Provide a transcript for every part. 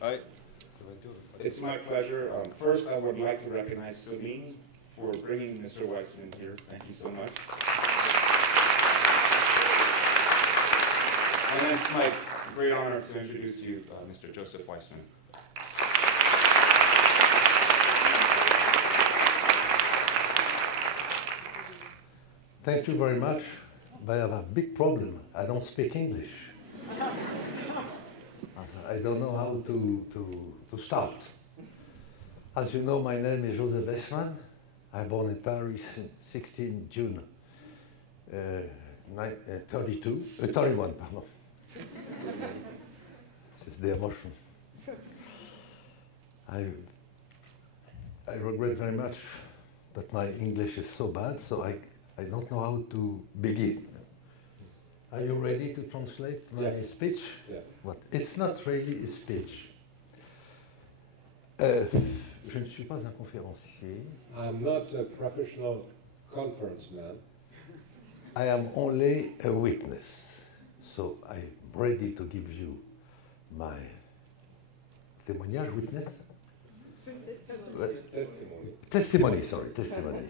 Aye. It's my pleasure. First, I would like to recognize Celine for bringing Mr. Weissman here. Thank you so much. And then it's my great honor to introduce you, Mr. Joseph Weissman. Thank you very much, but I have a big problem. I don't speak English. I don't know how to start. As you know, my name is Joseph Weissman. I was born in Paris in 16 June 31, pardon. It's the emotion. I regret very much that my English is so bad, so I don't know how to begin. Are you ready to translate my speech? Yes. What? It's not really a speech. Je ne suis pas un conférencier. I'm not a professional conference man. I am only a witness. So I'm ready to give you my témoignage, witness? Testimony. Testimony.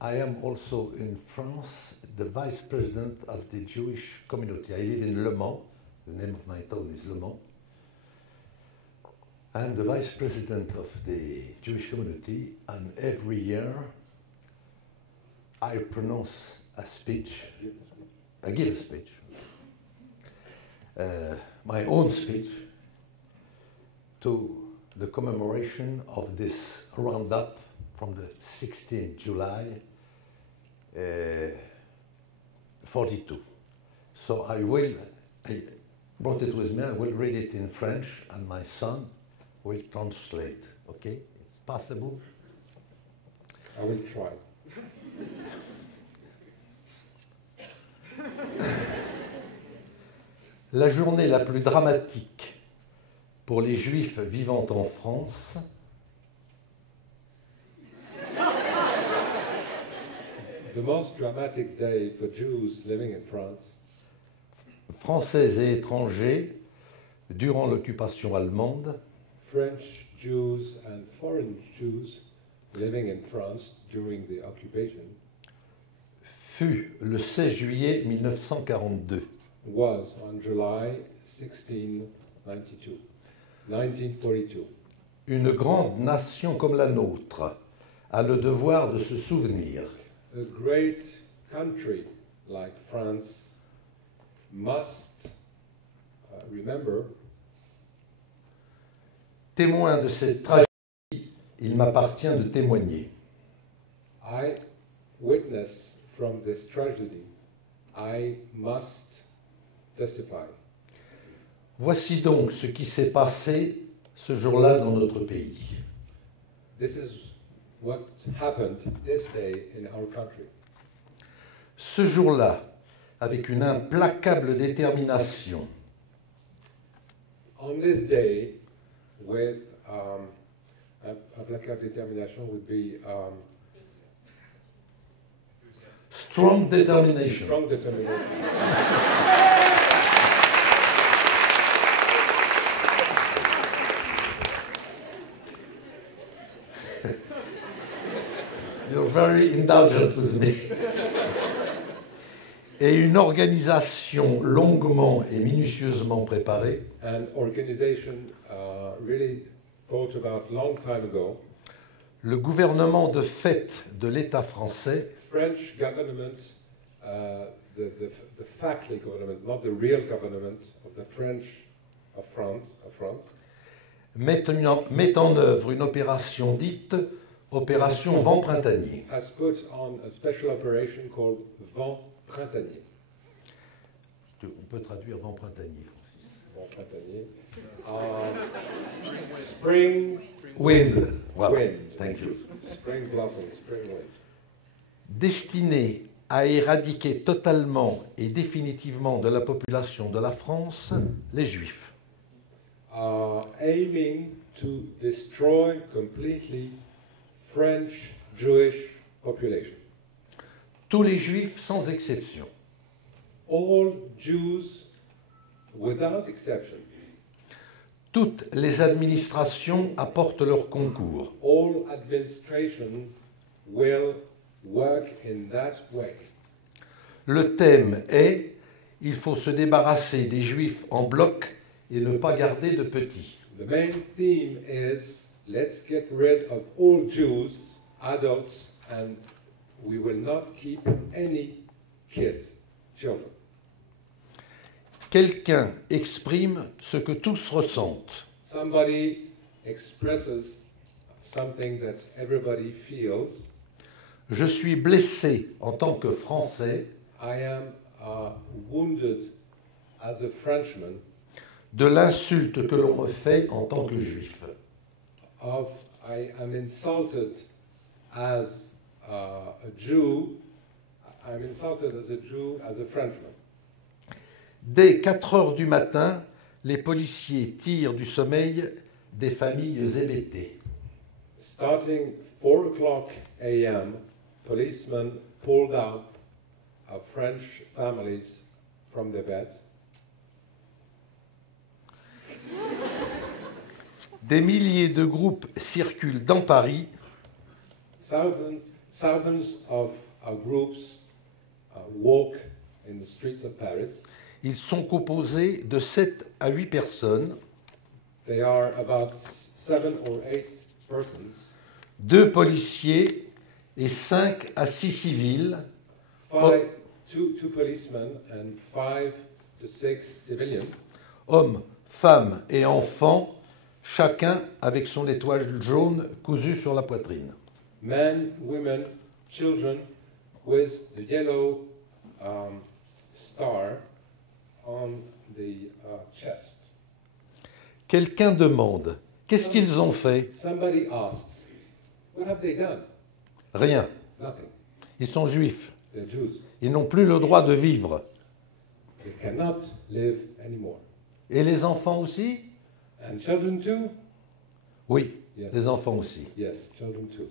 I am also in France the vice president of the Jewish community. I live in Le Mans. The name of my town is Le Mans. I am the vice president of the Jewish community, and every year I pronounce a speech. I give a speech. My own speech to the commemoration of this roundup from the 16th July 42. So I brought it with me. I will read it in French, and my son will translate. Okay? It's possible? I will try. La journée la plus dramatique pour les Juifs vivant en France The most dramatic day for Jews living in France, Français et étrangers durant l'occupation allemande, French Jews and foreign Jews living in France during the occupation, fut le 16 juillet 1942. was on July 1942. Une grande nation comme la nôtre a le devoir de se souvenir A great country like France must remember. Témoin de cette tragédie, il m'appartient de témoigner. I witness from this tragedy. I must testify. Voici donc ce qui s'est passé ce jour-là dans notre pays. This is what happened this day in our country. Ce jour-là, avec une implacable détermination, On this day, with implacable determination would be strong determination, strong determination. you're very indulgent with me, et une organisation longuement et minutieusement préparée, An organization really thought about long time ago. le gouvernement de fait de l'État français French government, the factly government, not the real government of the French of France, met en œuvre une opération dite Opération Vent Printanier. has put on a special operation called Vent Printanier. On peut traduire Vent Printanier. Vent Printanier. Spring Wind. Voilà. wind. Thank you. Spring blossom, spring wind. Destiné à éradiquer totalement et définitivement de la population de la France les Juifs. Aiming to destroy completely French Jewish population. Tous les Juifs sans exception. All Jews without exception, toutes les administrations apportent leur concours. all administration will work in that way. Le thème est « Il faut se débarrasser des Juifs en bloc et ne pas garder de petits ». The main theme is let's get rid of all Jews, adults, and we will not keep any kids, children. Quelqu'un exprime ce que tous ressentent. Somebody expresses something that everybody feels. Je suis blessé en tant que Français I am wounded as a Frenchman de l'insulte que l'on me fait en tant que Juif. I am insulted as a Jew. I'm insulted as a Jew, as a Frenchman. Dès 4 heures du matin, les policiers tirent du sommeil des familles hébétées. Starting 4 o'clock a.m., policemen pulled out French families from their beds. Des milliers de groupes circulent dans Paris Thousands of groups walk in the streets of Paris. Ils sont composés de 7 à 8 personnes, They are about 7 or 8 persons, 2 policiers et 5 à 6 civils, two policemen and 5 to 6 civilians, hommes, femmes et enfants, chacun avec son étoile jaune cousue sur la poitrine. men, women, children, with the yellow star on the chest. Quelqu'un demande « Qu'est-ce qu'ils ont fait ?» Somebody asks, what have they done? Rien. Nothing. Ils sont juifs. They're Jews. Ils n'ont plus le droit de vivre. They cannot live anymore. Et les enfants aussi? And children too? Oui, Yes. les enfants aussi. Yes, children too.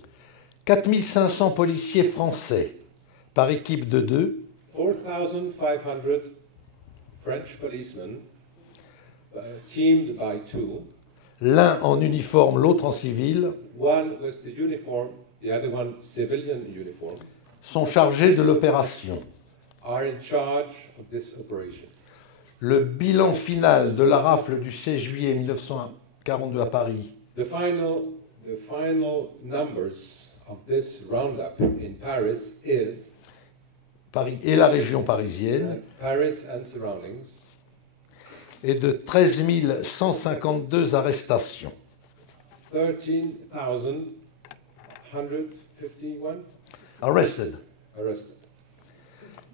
4500 policiers français par équipe de 2, 4,500 French policemen, teamed by 2, l'un en uniforme, l'autre en civil, one with the uniform, the other one civilian uniform, sont chargés de l'opération. are in charge of this operation. Le bilan final de la rafle du 16 juillet 1942 à Paris The final numbers of this roundup in Paris is Paris et la région parisienne Paris and surroundings, est de 13 152 arrestations. 13,151 Arrested. arrested.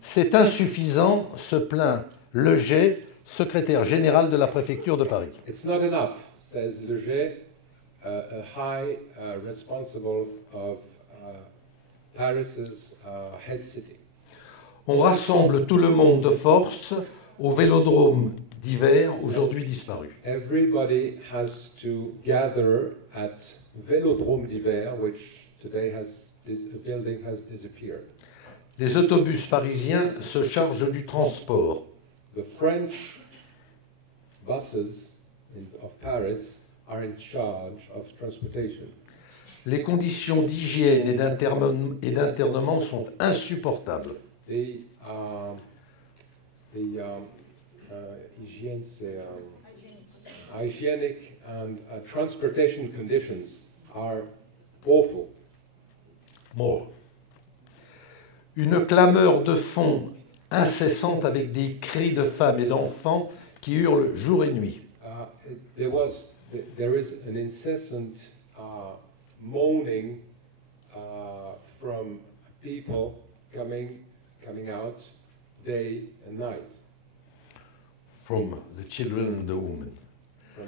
C'est insuffisant, se plaint Leger, secrétaire général de la préfecture de Paris. It's not enough, says Leger, a high responsible of Paris's head city. On rassemble tout le monde de force au vélodrome d'hiver, aujourd'hui disparu. Everybody has to gather at Vélodrome d'hiver, which today a building has disappeared. Les autobus parisiens se chargent du transport. The French buses of Paris are in charge of transportation. Les conditions d'hygiène et d'internement sont insupportables. Hygiene, c'est, hygienic and transportation conditions are awful. More. Une clameur de fond incessante avec des cris de femmes et d'enfants qui hurlent jour et nuit. There is an incessant moaning from people coming out day and night. From the children and the women. From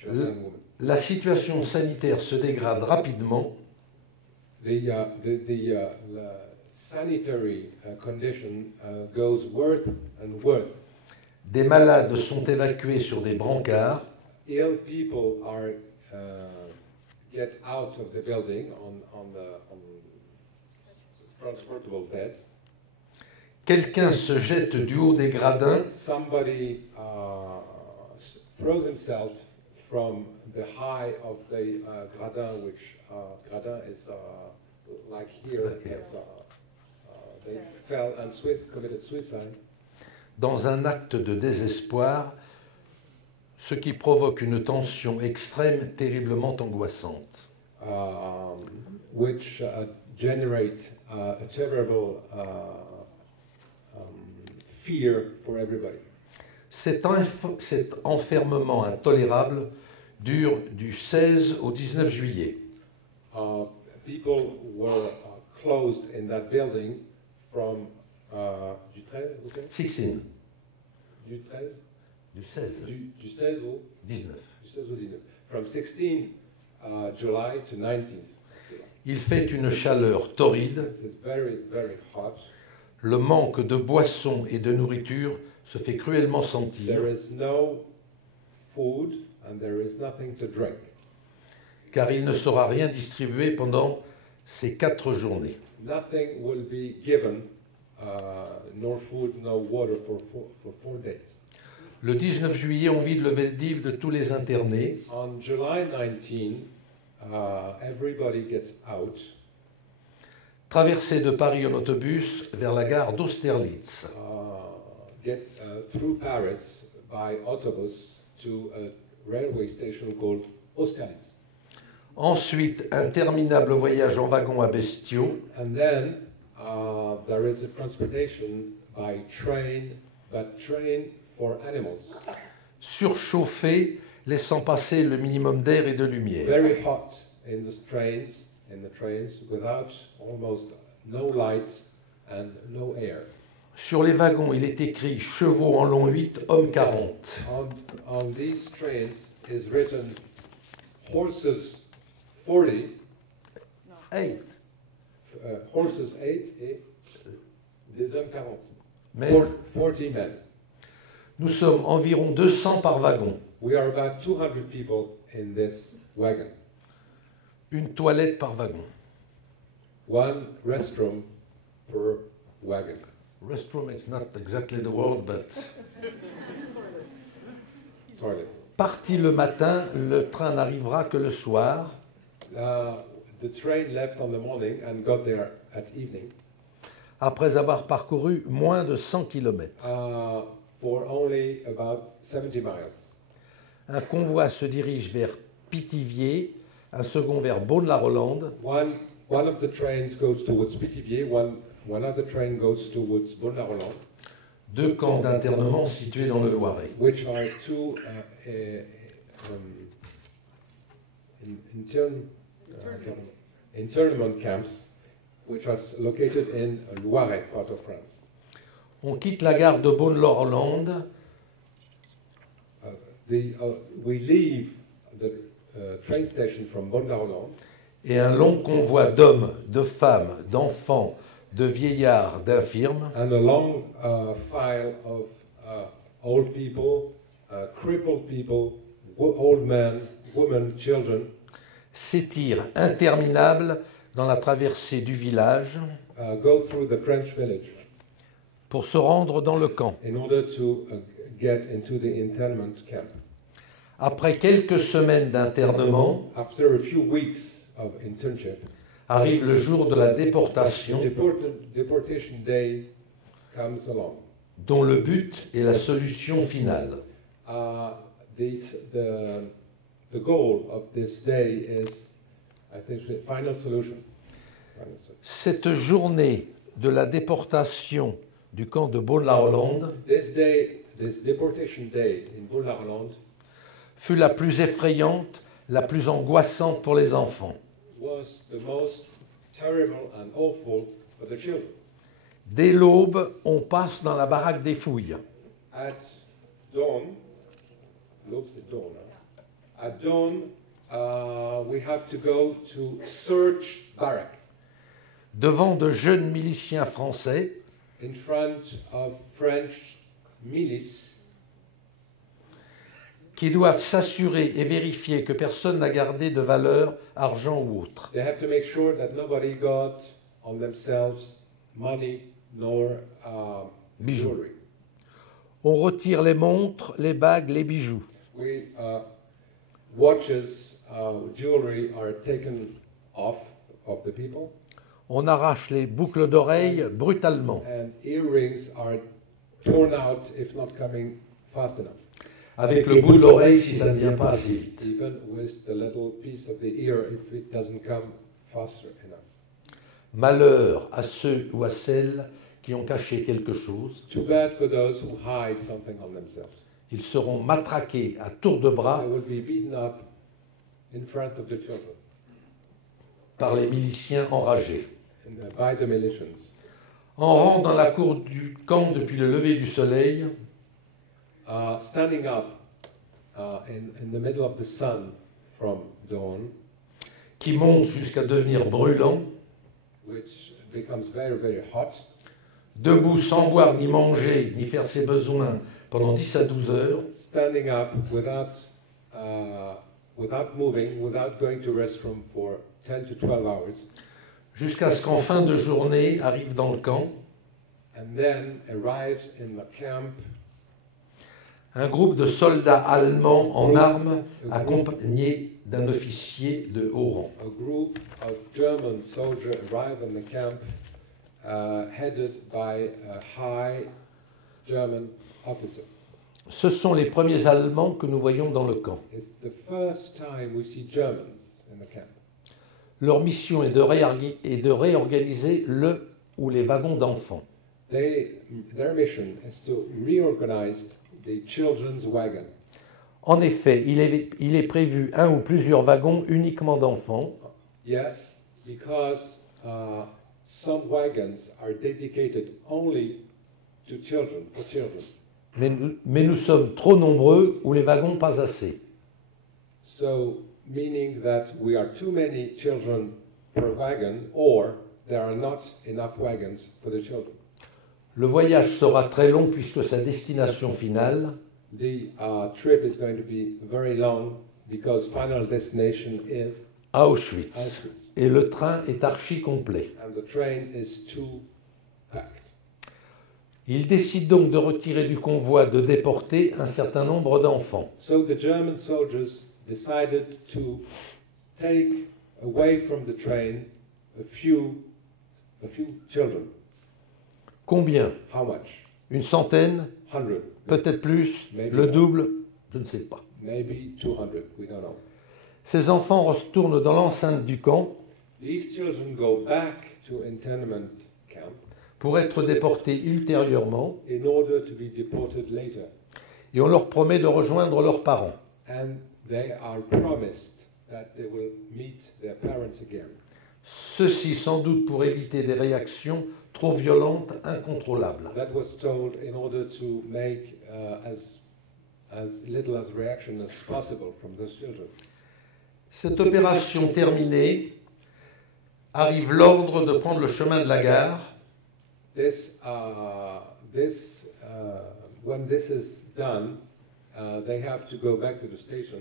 children and women. La situation sanitaire se dégrade rapidement. The sanitary condition goes worse and worse. Des malades sont évacués sur des brancards. Ill people are get out of the building on transportable beds. Quelqu'un se jette du haut des gradins Somebody throws himself from the high of the gradin, which gradin is like here. They fell and committed suicide. dans un acte de désespoir, ce qui provoque une tension extrême terriblement angoissante. Which generate a terrible fear for everybody. Cet enfermement intolérable dure du 16 au 19 juillet. People were closed in that building from du 13, vous savez? 16. Du 13? Du 16. Du 16 au 19. Du 16 au 19. From 16 July to 19th. Il fait une chaleur torride. It's very, very hot. Le manque de boissons et de nourriture se fait cruellement sentir, There is no food and there is nothing to drink. car il ne sera rien distribué pendant ces 4 journées. Nothing will be given, nor food, no water for 4 days. Le 19 juillet, on vide le Veldiv de tous les internés. On July 19, everybody gets out. Traversée de Paris en autobus vers la gare d'Austerlitz. Get through Paris by autobus to a railway station called Austerlitz. Ensuite, interminable voyage en wagon à bestiaux. And then there is a transportation by train, but train for animals. Surchauffé, laissant passer le minimum d'air et de lumière. Very hot in the trains, without almost no lights and no air. Sur les wagons, il est écrit chevaux en long 8, hommes 40. On these trains is written horses 40, 8. Horses 8 et des hommes 40. Mais 40 men. nous sommes environ 200 par wagon. We are about 200 people in this wagon. Une toilette par wagon. One restroom per wagon. Restroom is not exactly the word, but... Toilet. Parti le matin, le train n'arrivera que le soir. The train left on the morning and got there at evening. Après avoir parcouru moins de 100 km. For only about 70 miles. Un convoi se dirige vers Pithiviers, un second vers Beaune-la-Rolande. One of the trains goes towards Pithiviers, one other train goes towards Beaune-la-Rolande. 2 camps d'internement situés dans le Loiret. Which are two internment camps, which are located in Loiret, part of France. On quitte la gare de Beaune-la-Rolande. We leave the train station from Beaune-la-Rolande. Et un long convoi d'hommes, de femmes, d'enfants, de vieillards, d'infirmes And a long file of old people, crippled people, old men, women, children, s'étire interminable dans la traversée du village go through the French village pour se rendre dans le camp. in order to get into the internment camp. Après quelques semaines d'internement, After a few weeks of internship, arrive le jour de la déportation, deportation day comes along. dont le but est la solution finale. The goal of this day is, I think, the final solution. Cette journée de la déportation du camp de Beaune-la-Rolande This deportation day in Beaune-la-Rolande fut la plus effrayante, la plus angoissante pour les enfants. was the most terrible and awful for the children. Dès l'aube, on passe dans la baraque des fouilles. At dawn, l'aube c'est dawn. Hein? At dawn, we have to go to search barrack Devant de jeunes miliciens français in front of French milice qui doivent s'assurer et vérifier que personne n'a gardé de valeur, argent ou autre. They have to make sure that nobody got on themselves money nor Bijoux. jewelry. On retire les montres, les bagues, les bijoux. Watches, jewelry are taken off of the people, On arrache les boucles d'oreilles brutalement, and earrings are torn out if not coming fast enough. avec le bout de l'oreille si ça ne vient pas assez vite. Even with the little piece of the ear if it doesn't come faster enough. Malheur à ceux ou à celles qui ont caché quelque chose. Too bad for those who hide something on themselves. Ils seront matraqués à tour de bras They will be beaten up in front of the children par les miliciens enragés. by the militias. En rang dans la cour du camp depuis le lever du soleil, Standing up in the middle of the sun from dawn, qui monte jusqu'à devenir brûlant, which becomes very, very hot, debout sans boire ni manger ni faire ses besoins pendant 10 à 12 heures, standing up without moving, without going to restroom for 10 to 12 hours, jusqu'à ce qu'en fin de journée arrive dans le camp and then arrives in the camp un groupe de soldats allemands en armes accompagnés d'un officier de haut rang. a group of German soldiers arrive in the camp headed by a high German officer. Ce sont les premiers Allemands que nous voyons dans le camp. It's the first time we see Germans in the camp. Leur mission est de réorganiser le ou les wagons d'enfants. Their mission is to reorganize the children's wagon. En effet, il est prévu un ou plusieurs wagons uniquement d'enfants, Yes, because some wagons are dedicated only to children, for children. mais nous sommes trop nombreux ou les wagons pas assez. So, meaning that we are too many children per wagon, or there are not enough wagons for the children. Le voyage sera très long puisque sa destination finale The trip is going to be very long because final destination is à Auschwitz Auschwitz, et le train est archi complet. and the train is too packed. Il décide donc de retirer du convoi de déporter un certain nombre d'enfants. So the German soldiers decided to take away from the train a few children. Combien? How much? Une centaine? 100, Peut-être plus? Maybe Le more. double? Je ne sais pas. maybe 200, we don't know. Ces enfants retournent dans l'enceinte du camp These children go back to internment camp pour être déportés ultérieurement in order to be deported later. et on leur promet de rejoindre leurs parents. And they are promised that they will meet their parents again. Ceci sans doute pour éviter des réactions trop violentes, incontrôlables. That was told in order to make as little as reaction as possible from those children. Cette opération terminée, arrive l'ordre de prendre le chemin de la gare When this is done, they have to go back to the station,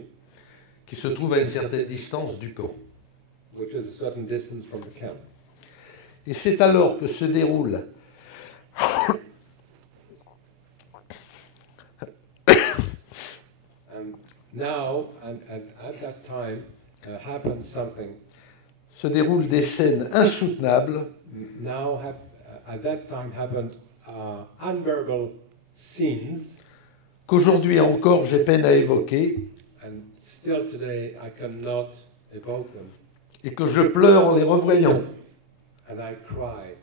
qui se trouve à une certaine distance du camp. which is a certain distance from the camp. Et c'est alors que se déroule And now, and at that time, happened something. se déroulent des scènes insoutenables At that time happened unbearable scenes, qu'aujourd'hui encore j'ai peine à évoquer and still today I cannot evoke them, et que je pleure en les revoyant. and I cry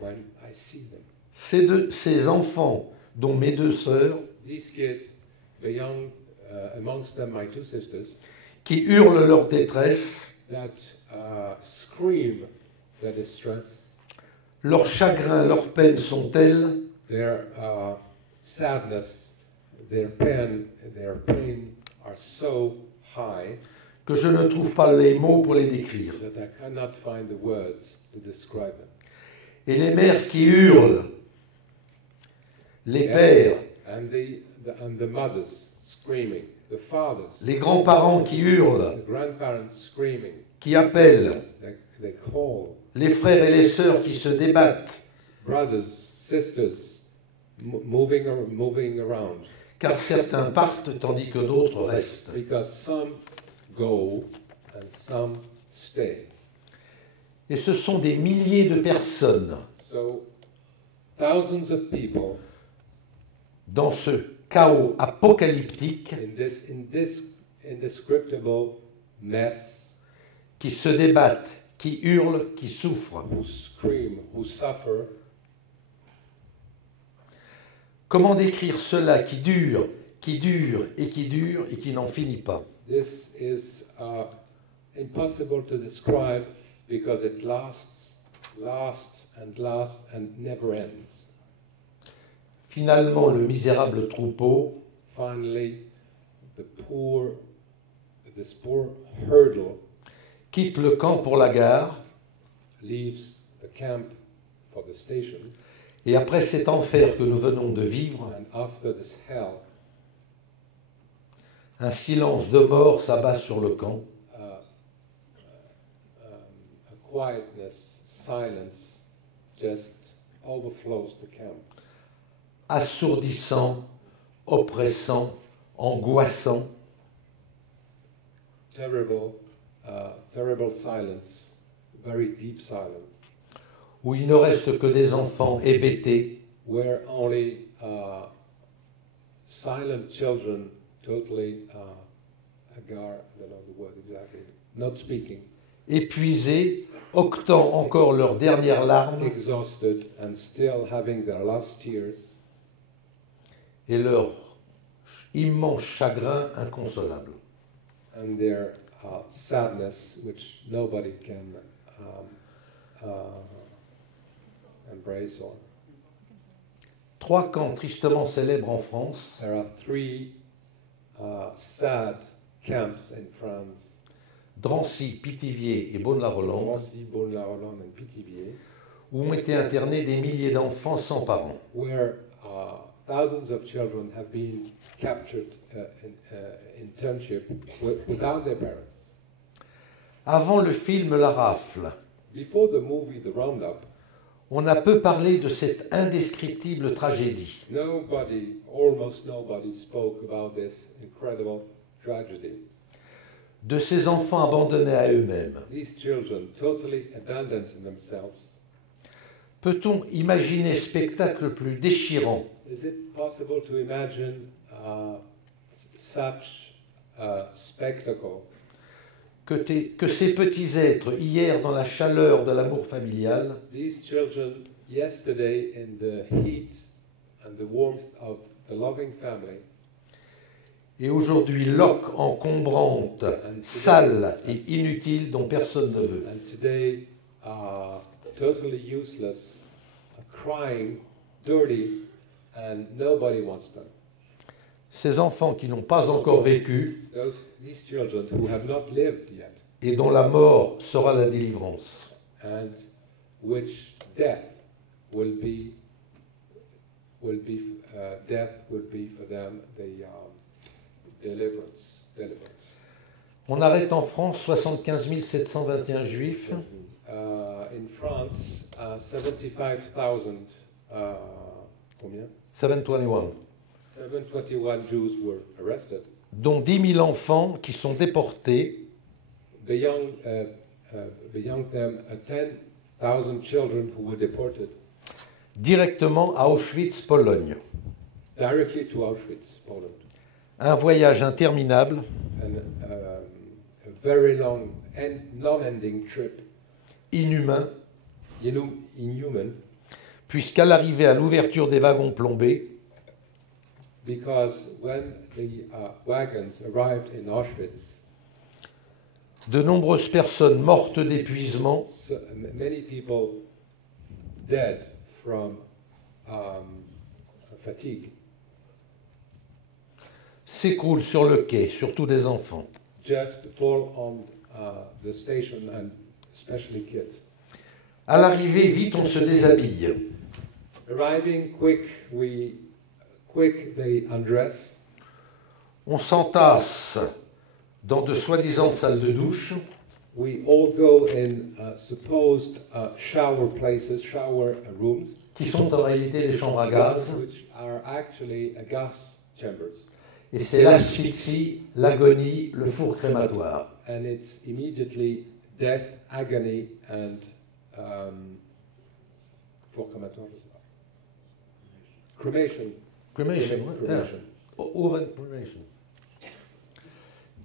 when I see them. Ces enfants, dont mes deux sœurs, These kids, the young, amongst them my two sisters, qui hurlent leur détresse, that scream their distress, leur chagrin, leur peine sont telles their sadness, their pain are so high que je ne trouve pas les mots pour les décrire. that I cannot find the words to describe them. Et les mères qui hurlent, les pères, And the mothers screaming, the fathers, les grands-parents qui hurlent, the grandparents screaming, qui appellent, they call, les frères et les sœurs qui se débattent, brothers, sisters, moving around, car certains partent tandis que d'autres restent. because some go and some stay. Et ce sont des milliers de personnes So thousands of people dans ce chaos apocalyptique in this indescribable mess qui se débattent, qui hurlent, qui souffrent. who scream, who suffer. Comment décrire cela qui dure et qui n'en finit pas? This is impossible to describe because it lasts and never ends. Finalement, le misérable troupeau Finally, this poor hurdle quitte le camp pour la gare, leaves the camp for the station, et après cet enfer que nous venons de vivre, and after this hell, un silence de mort s'abat sur le camp, a quietness, silence just overflows the camp. assourdissant, oppressant, angoissant, Terrible silence, very deep silence, où il ne reste que des enfants hébétés, where only silent children, totally agar, I don't know the word exactly, not speaking, épuisés, octant encore leurs dernières larmes exhausted and still having their last tears, et leur immense chagrin inconsolable. and their sadness, which nobody can embrace or. 3 camps tristement célèbres en France, There are 3 sad camps in France, Drancy, Pithiviers et Beaune-la-Rolande, Drancy, Beaune-la-Rolande, and Pithiviers, où ont été internés des milliers d'enfants sans parents. where thousands of children have been captured in internship without their parents. Avant le film La Rafle, Before the movie The Roundup, on a peu parlé de cette indescriptible tragédie. almost nobody spoke about this incredible tragedy. De ces enfants abandonnés à eux-mêmes. These children totally abandoned themselves. Peut-on imaginer spectacle plus déchirant Is it possible to imagine such a spectacle? que ces petits êtres, hier dans la chaleur de l'amour familial, These children, yesterday in the heat and the warmth of the loving family, et aujourd'hui loques encombrantes, sales et inutiles dont personne ne veut. and today totally useless, crying, dirty, and nobody wants them. Ces enfants qui n'ont pas encore vécu These children who have not lived yet, et dont la mort sera la délivrance. and which death will be for them the deliverance. On arrête en France 75 721 juifs, In France, 75,000 combien? 721, 721 Jews were arrested. dont 10 000 enfants qui sont déportés Beyond them, 10,000 children who were deported directement à Auschwitz, Pologne. directly to Auschwitz, Poland. Un voyage interminable And a very long and non-ending trip, inhumain, inhuman, puisqu'à l'arrivée à l'ouverture des wagons plombés, because when the wagons arrived in Auschwitz, de nombreuses personnes mortes d'épuisement many people dead from fatigue s'écroulent sur le quai, surtout des enfants. just fall on the station, and especially kids. À l'arrivée, vite on se déshabille. Arriving quick they undress. On s'entasse dans de soi-disant salles de douche. We all go in supposed shower places, shower rooms, qui sont en réalité des chambres à gaz, which are actually gas chambers. Et c'est l'asphyxie, l'agonie, le four crématoire. And it's immediately death, agony, and four crematoire, cremation. Cremation, ouais, Cremation. yeah. Oven cremation.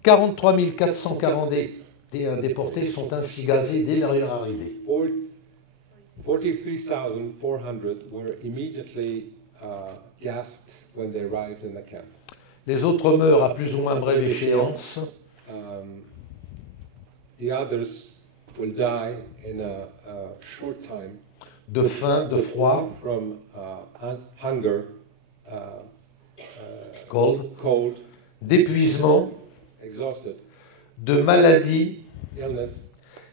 43 441 déportés sont ainsi gazés dès leur arrivée. 43,400 were immediately gassed when they arrived in the camp. Les autres meurent à plus ou moins brève échéance. The others will die in a short time De faim, de froid, from hunger, cold, cold, d'épuisement, exhausted, de maladie, illness,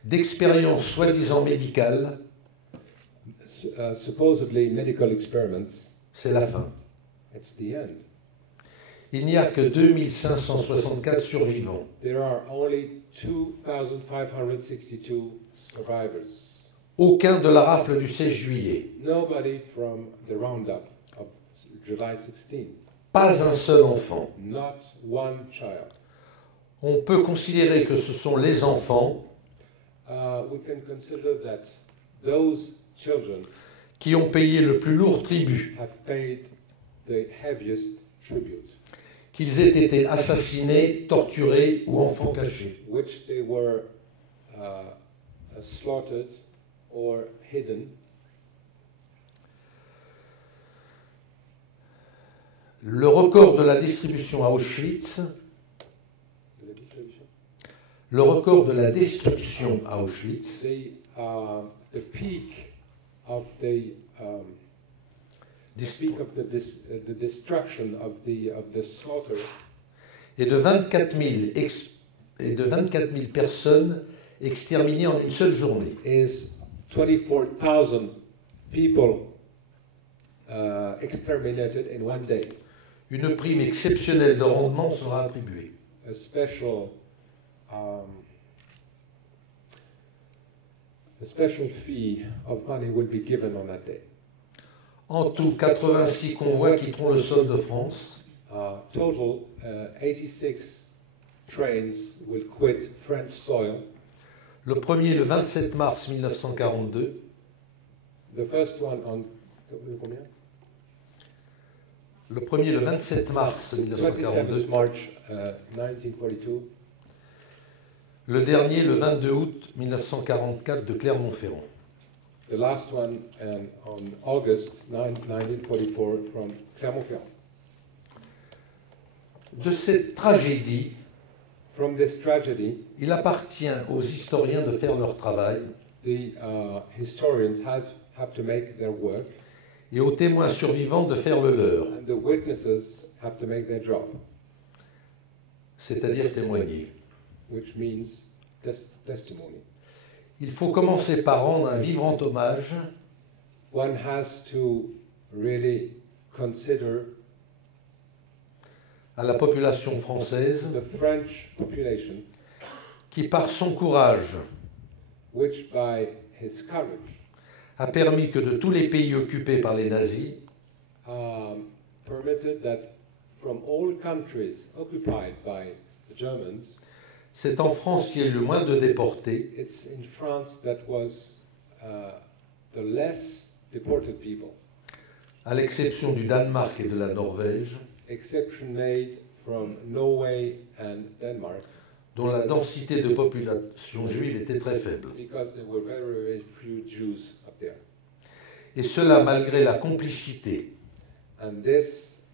d'expériences soi-disant médicales. supposedly medical experiments. C'est la fin. It's the end. Il n'y a que 2564 survivants. There are only 2,562 survivors. Aucun de la rafle du 16 juillet. Nobody from the roundup of July 16. Pas un seul enfant. Not one child. On peut considérer que ce sont les enfants We can consider that those children qui ont payé le plus lourd tribut, have paid the heaviest tribute, qu'ils aient été assassinés, torturés ou enfants cachés. which they were slaughtered or hidden. Le record de la distribution à Auschwitz, le record de la destruction à Auschwitz, The peak of the the destruction of the slaughter est de 24 000 personnes exterminées en une seule journée. is 24,000 people exterminated in one day. Une prime exceptionnelle de rendement sera attribuée. A special fee of money will be given on that day. En tout, 86 convois quitteront le sol de France. Total 86 trains will quit French soil. Le premier, le 27 mars 1942. The first one on combien? Le premier, le 27 mars 1942. 27 March 1942. Le dernier, le 22 août 1944 de Clermont-Ferrand. The last one on August 9, 1944 from Clermont-Ferrand. De cette tragédie, From this tragedy, il appartient aux historiens de faire leur travail the historians have to make their work, et aux témoins survivants de faire le leur, and the witnesses have to make their job, c'est-à-dire témoigner. which means testimony. Il faut commencer par rendre un vibrant hommage One has to really consider à la population française the French population, qui, par son courage, which by his courage a permis que de tous les pays occupés par les nazis, permitted that from all countries occupied by the Germans, c'est en France qu'il y a eu le moins de déportés, it's in France that was the less deported people, à l'exception du Danemark et de la Norvège, exception made from Norway and Denmark, dont la densité de population juive était très faible. because there were very, very few Jews up there. Et cela malgré la complicité And this,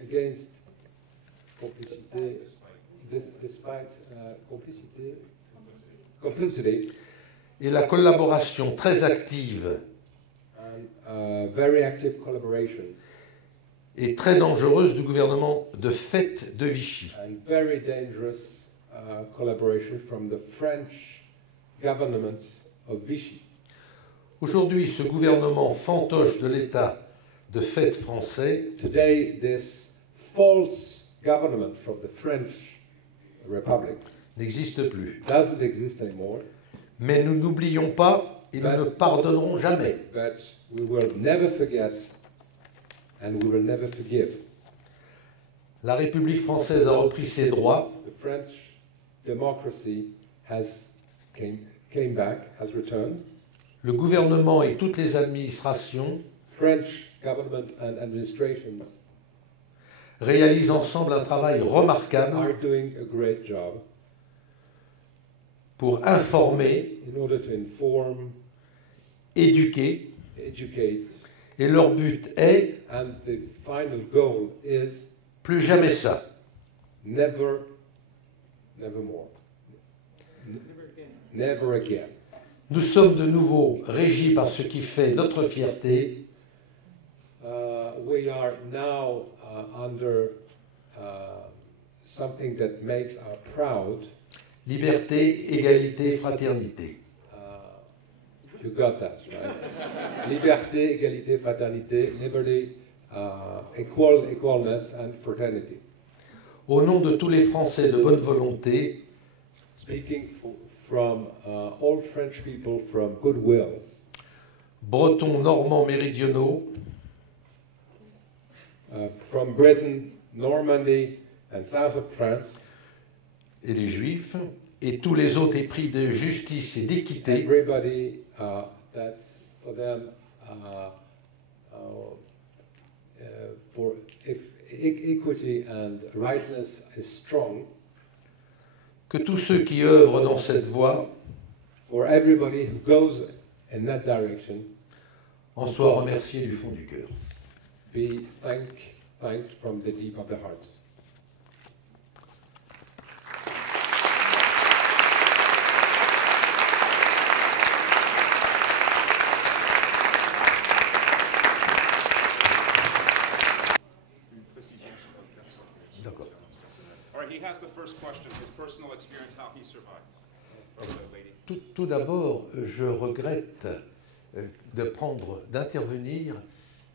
against complicité, despite complicity et la collaboration très active and very active collaboration et très dangereuse du gouvernement de fait de Vichy. and very dangerous collaboration from the French government of Vichy. Aujourd'hui, ce gouvernement fantoche de l'État de fait français Today, this false government from the French Republic n'existe plus. doesn't exist anymore, Mais nous n'oublions pas et nous ne pardonnerons jamais. but we will never forget and we will never forgive. La République française a repris ses droits. The French democracy came back, has returned. Le gouvernement et toutes les administrations French government and administrations réalisent ensemble un travail remarquable are doing a great job pour informer, in order to inform, éduquer, educate, et leur but est and the final goal is plus jamais ça. never more. Never again. Nous sommes de nouveau régis par ce qui fait notre fierté, We are now under something that makes us proud. liberté, égalité, fraternité. You got that, right? Liberté, égalité, fraternité, liberty, equalness and fraternity. Au nom de tous les Français de bonne volonté, Speaking from all French people from goodwill, Bretons, Normands, Méridionaux, from Britain, Normandy and south of France, et les Juifs, et tous les autres épris de justice et d'équité, everybody that for them for if equity and rightness is strong, que tous ceux qui œuvrent dans cette voie for everybody who goes in that direction, en soient remerciés du fond du cœur. be thanked from the deep of the heart. D'accord. All right, he has the first question, his personal experience, how he survived. Over the lady. Tout d'abord, je regrette d'intervenir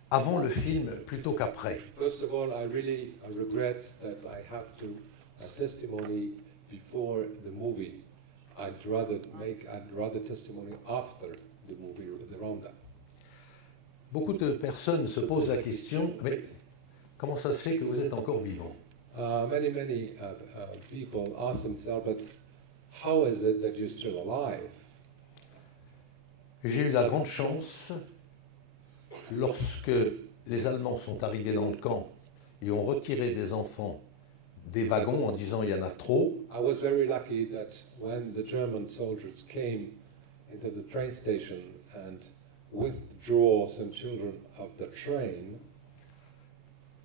avant le film plutôt qu'après. First of all, I really regret that I have to testimony before the movie. I'd rather testimony after the movie, the roundup. Beaucoup de personnes se posent la question, mais comment ça se fait que vous êtes encore vivant? Many people ask themselves, but how is it that you're still alive? J'ai eu la grande chance, lorsque les Allemands sont arrivés dans le camp et ont retiré des enfants des wagons en disant il y en a trop, I was very lucky that when the German soldiers came into the train station and withdraw some children of the train,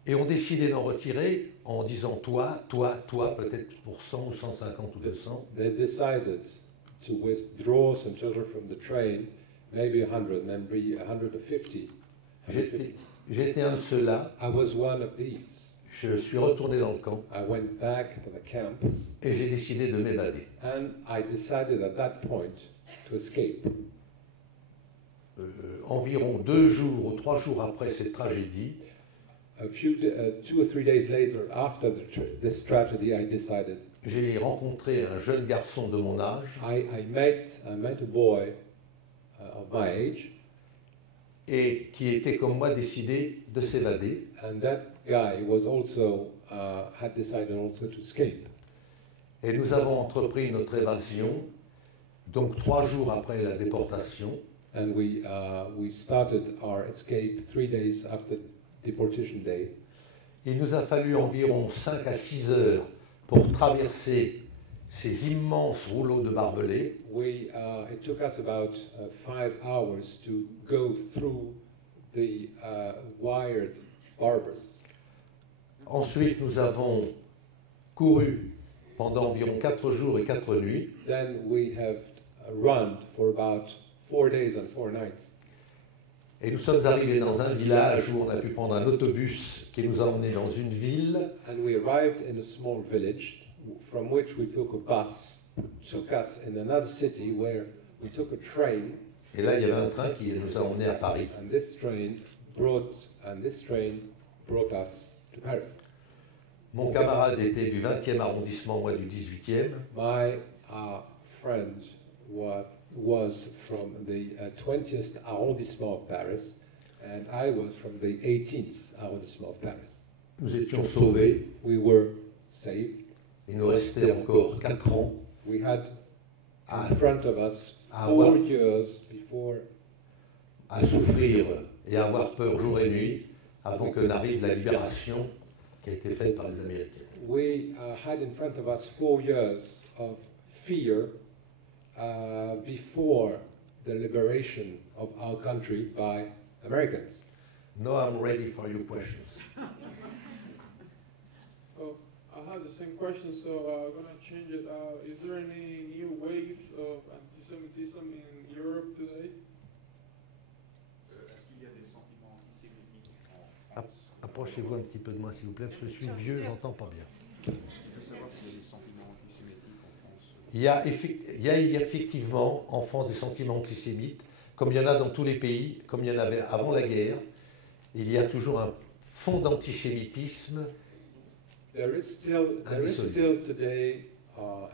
et ont décidé d'en retirer en disant toi, peut-être pour 100 ou 150 ou 200. they decided to withdraw some children from the train, maybe 100, maybe 150. J'étais un de ceux-là, I was one of these. je suis retourné dans le camp I went back to the camp et j'ai décidé de m'évader. and I decided at that point to escape. Environ 2 jours ou 3 jours après cette tragédie, A few, 2 or 3 days later, after this tragedy, I decided. j'ai rencontré un jeune garçon de mon âge I met a boy of my age, et qui était comme moi décidé de s'évader. and that guy was also had decided also to escape. Et nous avons entrepris notre évasion, donc 3 jours après la déportation. And we started our escape 3 days after deportation day. Il nous a fallu environ 5 à 6 heures pour traverser ces immenses rouleaux de barbelés. It took us about 5 hours to go through the wired barbers. Ensuite, nous avons couru pendant environ 4 jours et 4 nuits. Then we have run for about 4 days and 4 nights. Et nous sommes arrivés dans un village où on a pu prendre un autobus qui nous a emmenés dans une ville. And we arrived in a small village from which we took a bus, took us in another city where we took a train. Et là, il y avait un train qui nous a emmenés à Paris. And this train brought us to Paris. Mon camarade était du 20e arrondissement, moi du 18e. My friend was from the 20th arrondissement of Paris, and I was from the 18th arrondissement of Paris. Nous étions sauvés. we were saved. Il nous restait encore 4 ans We had Ah. in front of us Ah, 4 well. years before à souffrir et à avoir peur jour et nuit avant que n'arrive la libération qui a été faite par les Américains. we had in front of us 4 years of fear before the liberation of our country by Americans. Now I'm ready for your questions. Oh, I have the same question, so I'm gonna change it. Is there any new waves of anti-Semitism in Europe today? Est-ce qu'il y a des sentiments antisémites en France? Approchez-vous un petit peu de moi s'il vous plaît, parce que je suis vieux, je n'entends pas bien. Je veux savoir s'il y a des sentiments antisémites en France. Il y a effectivement en France des sentiments antisémites, comme il y en a dans tous les pays, comme il y en avait avant la guerre. Il y a toujours un fond d'antisémitisme. There is still today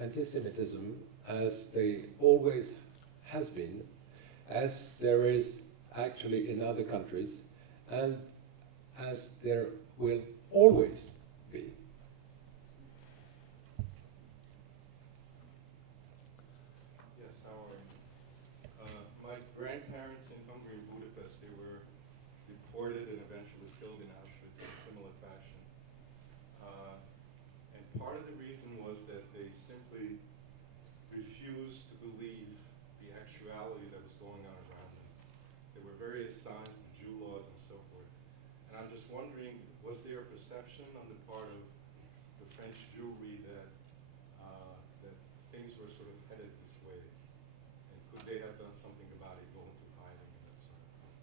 anti-Semitism, as there always has been, as there is actually in other countries, and as there will always be. Yes, how are you? My grandparents in Hungary, Budapest, they were deported and eventually killed in Auschwitz in a similar fashion. And part of the reason was that they simply refused to believe the actuality that was going on around them. There were various signs, the Jew laws and so forth. And I'm just wondering, was there a perception on the part of the French Jewry that things were sort of headed this way? And could they have done something about it, going through hiding and that sort of thing?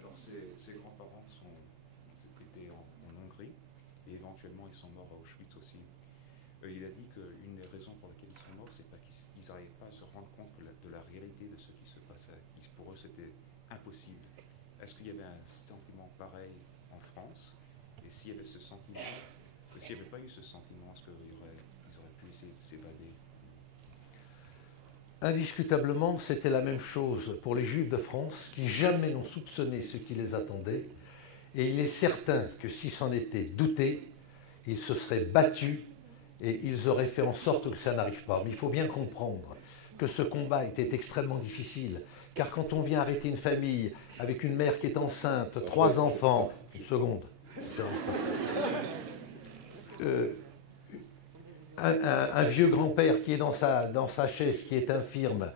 Alors, ses grands-parents étaient en Hongrie et éventuellement ils sont morts à Auschwitz aussi. Il a dit qu'une des raisons pour lesquelles ils sont morts, c'est parce qu'ils n'arrivaient pas à se rendre compte de la réalité de ce qui se passait. Pour eux, c'était impossible. Est-ce qu'il y avait un sentiment pareil en France? Et s'il y avait ce sentiment, s'il n'y avait pas eu ce sentiment, est-ce qu'ils auraient pu essayer de s'évader? Indiscutablement, c'était la même chose pour les Juifs de France qui jamais n'ont soupçonné ce qui les attendait. Et il est certain que si c'en était douté, ils se seraient battus et ils auraient fait en sorte que ça n'arrive pas. Mais il faut bien comprendre que ce combat était extrêmement difficile. Car quand on vient arrêter une famille avec une mère qui est enceinte, 3 enfants, une seconde, un vieux grand-père qui est dans sa chaise, qui est infirme,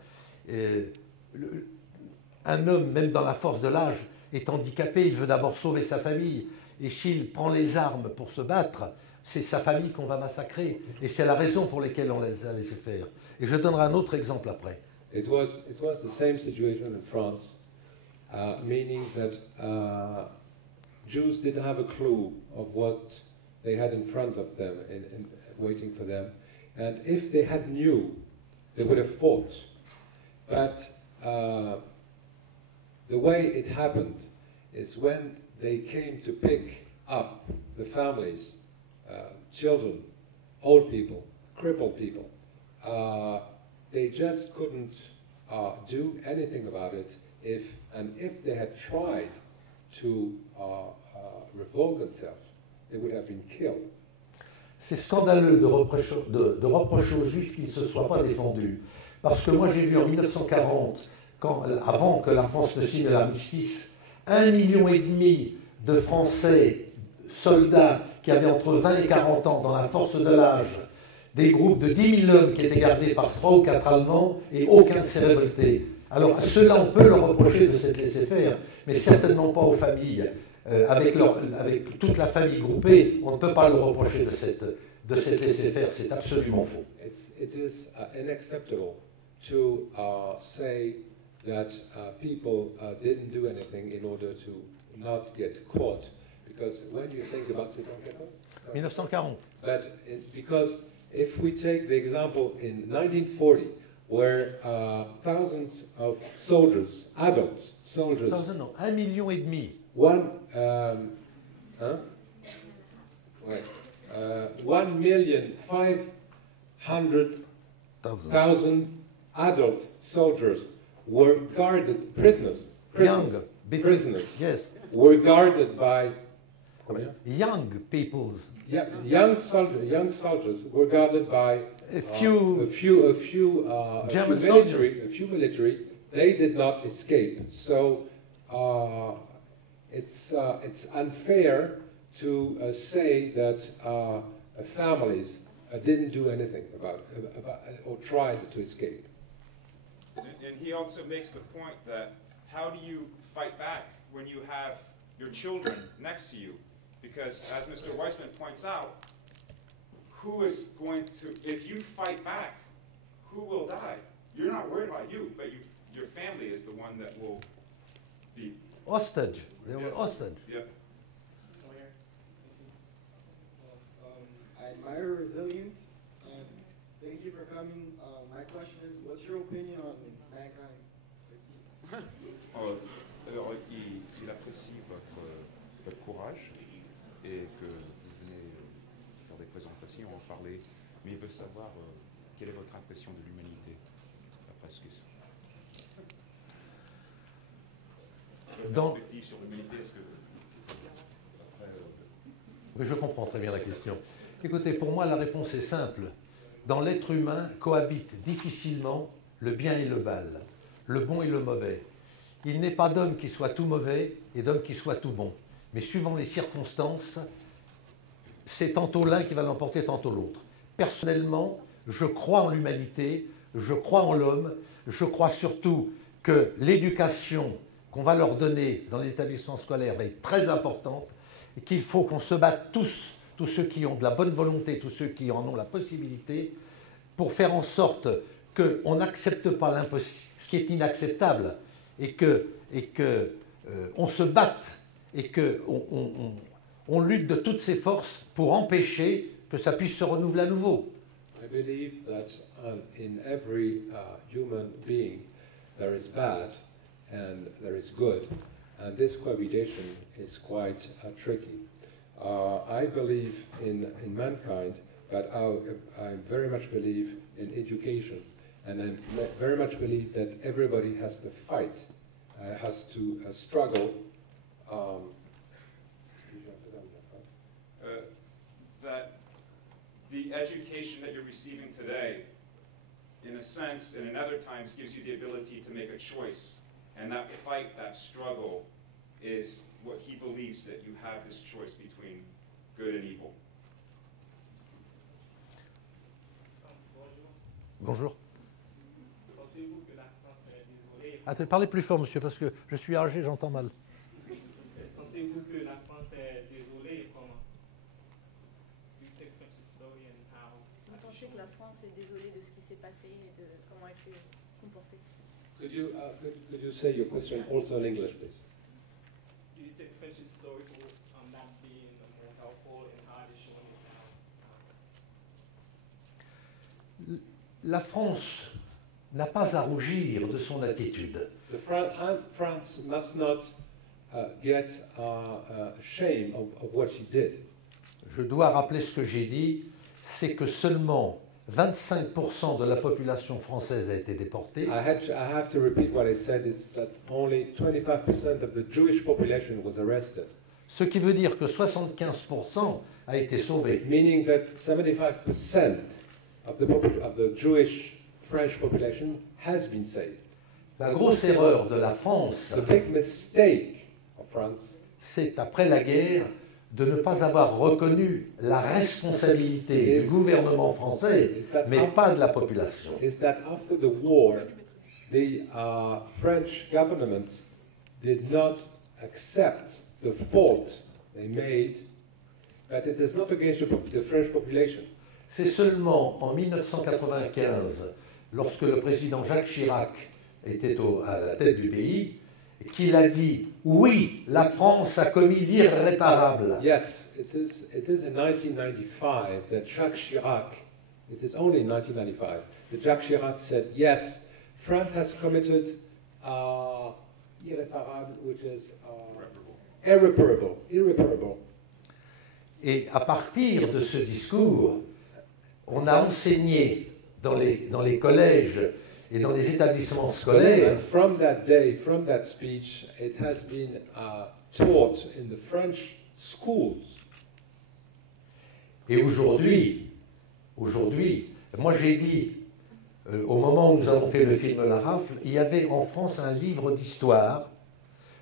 un homme, même dans la force de l'âge, est handicapé, il veut d'abord sauver sa famille. Et s'il prend les armes pour se battre, c'est sa famille qu'on va massacrer. Et c'est la raison pour laquelle on les a laissés faire. Et je donnerai un autre exemple après. It was the same situation in France, meaning that Jews didn't have a clue of what they had in front of them and waiting for them. And if they had knew, they would have fought. But the way it happened is when they came to pick up the families, children, old people, crippled people, they just couldn't do anything about it if they had tried to revolt themselves, they would have been killed. C'est scandaleux de reprocher aux Juifs qu'ils ne se soient pas défendus. Parce que moi j'ai vu en 1940, avant que la France ne signe l'armistice, 1,5 million de Français, soldats qui avaient entre 20 et 40 ans dans la force de l'âge, des groupes de 10 000 hommes qui étaient gardés par 3 ou 4 Allemands et aucun ne s'est révolté. Alors à ceux-là, on peut leur reprocher de s'être laissé faire, mais certainement pas aux familles. Avec toute la famille groupée, on ne peut pas leur reprocher de s'être laissé faire, c'est absolument faux. It is unacceptable to say that people didn't do anything in order to not get caught, because when you think about 1940. Because if we take the example in 1940, where thousands of soldiers, adults, soldiers, 1,5 million. 1,500,000 adult soldiers were guarded, prisoners, Young, prisoners, yes. were guarded by young peoples, Young soldiers were guarded by a few a few German military. They did not escape. So it's unfair to say that families didn't do anything about or tried to escape. And he also makes the point that how do you fight back when you have your children next to you? Because as Mr. Weissman points out, who is going to, if you fight back, who will die? You're not worried about you, but your family is the one that will be hostage. They were Yes. hostage. Yeah. I admire resilience, and thank you for coming. My question is, what's your opinion on mankind? Alors, il apprécie votre courage et que vous venez faire des présentations, en parler, mais il veut savoir quelle est votre impression de l'humanité après ce que c'est. Dans- Perspective sur l'humanité, est-ce que Oui, je comprends très bien la question. Écoutez, pour moi, la réponse est simple. Dans l'être humain cohabitent difficilement le bien et le mal, le bon et le mauvais. Il n'est pas d'homme qui soit tout mauvais et d'homme qui soit tout bon. Mais suivant les circonstances, c'est tantôt l'un qui va l'emporter, tantôt l'autre. Personnellement, je crois en l'humanité, je crois en l'homme, je crois surtout que l'éducation qu'on va leur donner dans les établissements scolaires va être très importante et qu'il faut qu'on se batte tous ceux qui ont de la bonne volonté, tous ceux qui en ont la possibilité, pour faire en sorte qu'on n'accepte pas ce qui est inacceptable et que on se batte et qu'on lutte de toutes ses forces pour empêcher que ça puisse se renouveler à nouveau. I believe that in every human being there is bad and there is good, and this cohabitation is quite tricky. I believe in mankind, but I very much believe in education, and I very much believe that everybody has to fight, has to struggle. That the education that you're receiving today, in a sense, and in other times, gives you the ability to make a choice. And that fight, that struggle, is what he believes, that you have this choice between good and evil. Bonjour. Pensez-vous que la France est désolée? Attendez, parlez plus fort, monsieur, parce que je suis âgé, j'entends mal. Pensez-vous que la France est désolée? Comment? Do you think France is sorry and how? Vous pensez que la France est désolée de ce qui s'est passé et de comment elle s'est comportée? Could you say your question also in English, please? Do you think French is sorry for not being more helpful and how they're showing it now? La France n'a pas à rougir de son attitude. France must not get shame of what she did. Je dois rappeler ce que j'ai dit, c'est que seulement 25% de la population française a été déportée. I have to repeat what I said, is that only 25% of the Jewish population was arrested. Ce qui veut dire que 75% a été sauvé. Meaning that 75% of the Jewish French population has been saved. La grosse erreur de la France, The big mistake of France c'est après la guerre de ne pas avoir reconnu la responsabilité du gouvernement français, mais pas de la population. is that after the war, the French government did not accept the fault they made, but it is not against the French population. C'est seulement en 1995, lorsque le président Jacques Chirac était à la tête du pays, qu'il a dit « Oui, la France a commis l'irréparable ». Yes, it is in 1995 that Jacques Chirac, it is only in 1995, that Jacques Chirac said, yes, France has committed irréparable, which is irreparable. Et à partir de ce discours, on a enseigné dans les collèges et dans les établissements scolaires And from that day, from that speech, it has been taught in the French schools. Et aujourd'hui, moi j'ai dit, au moment où nous avons fait le film La Rafle, il y avait en France un livre d'histoire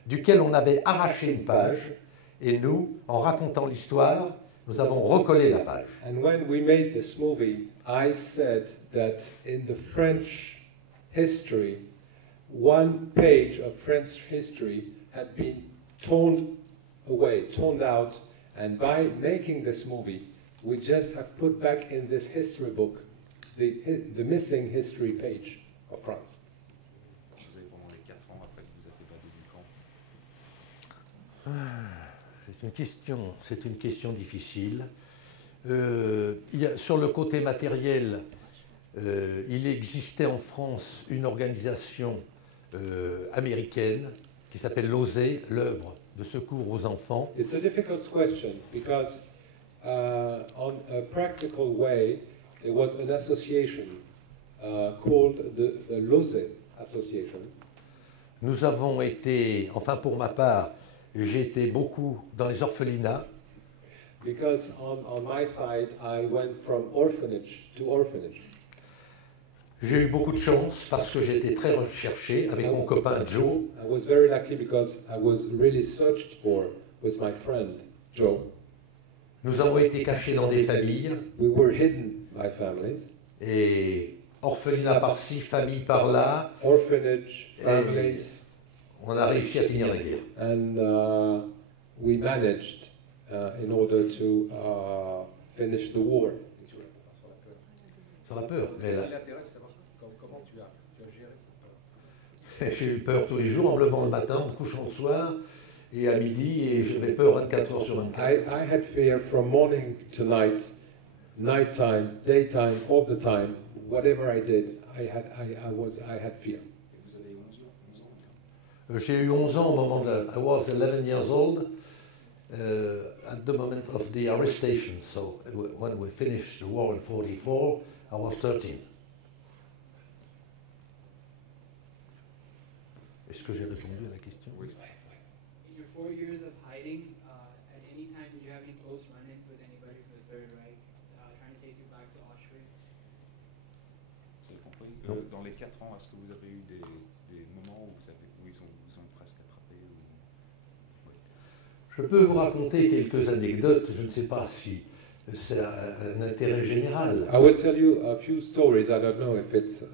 duquel on avait arraché une page, et nous, en racontant l'histoire, nous avons recollé la page. And when we made this movie, I said that in the French history, one page of French history had been torn away, torn out, and by making this movie, we just have put back in this history book the missing history page of France. Vous avez pendant les 4 ans après que vous avez pas 18 ans. C'est une question difficile. Sur le côté matériel, il existait en France une organisation américaine qui s'appelle l'OSE, l'œuvre de secours aux enfants. It's a difficult question because on a practical way, there was an association called the LOSE Association. Nous avons été, enfin pour ma part, j'ai été beaucoup dans les orphelinats. Because on my side, I went from orphanage to orphanage. J'ai eu beaucoup de chance parce que j'ai été très recherché avec mon copain Joe. I was very lucky because I was really searched for with my friend Joe. Nous avons été cachés dans des familles. We were hidden by families. Et orphelinat par-ci, famille par-là. Orphanage, families. On a réussi à finir la guerre. And we managed in order to finish the war. Sur la peur. Comment tu as géré cette peur? J'ai eu peur tous les jours en me levant le matin, en me couchant le soir, et à midi, et j'avais peur 24 heures sur 24. I had fear from morning to night, nighttime, daytime, all the time. Whatever I did, I had fear. J'ai eu 11 ans au moment de I was 11 years old at the moment of the arrestation. So when we finished the war in 44, I was 13. Est-ce que j'ai répondu à la question? Oui. In your 4 years of hiding, at any time did you have any close run-ins with anybody from the Third Reich trying to take you back to Auschwitz? Vous avez compris? Dans les 4 ans, est-ce que vous avez eu des moments où ils vous ont presque attrapé ou... Oui. Je peux vous raconter quelques anecdotes, je ne sais pas si c'est un intérêt général. I will tell you a few stories. I don't know if it's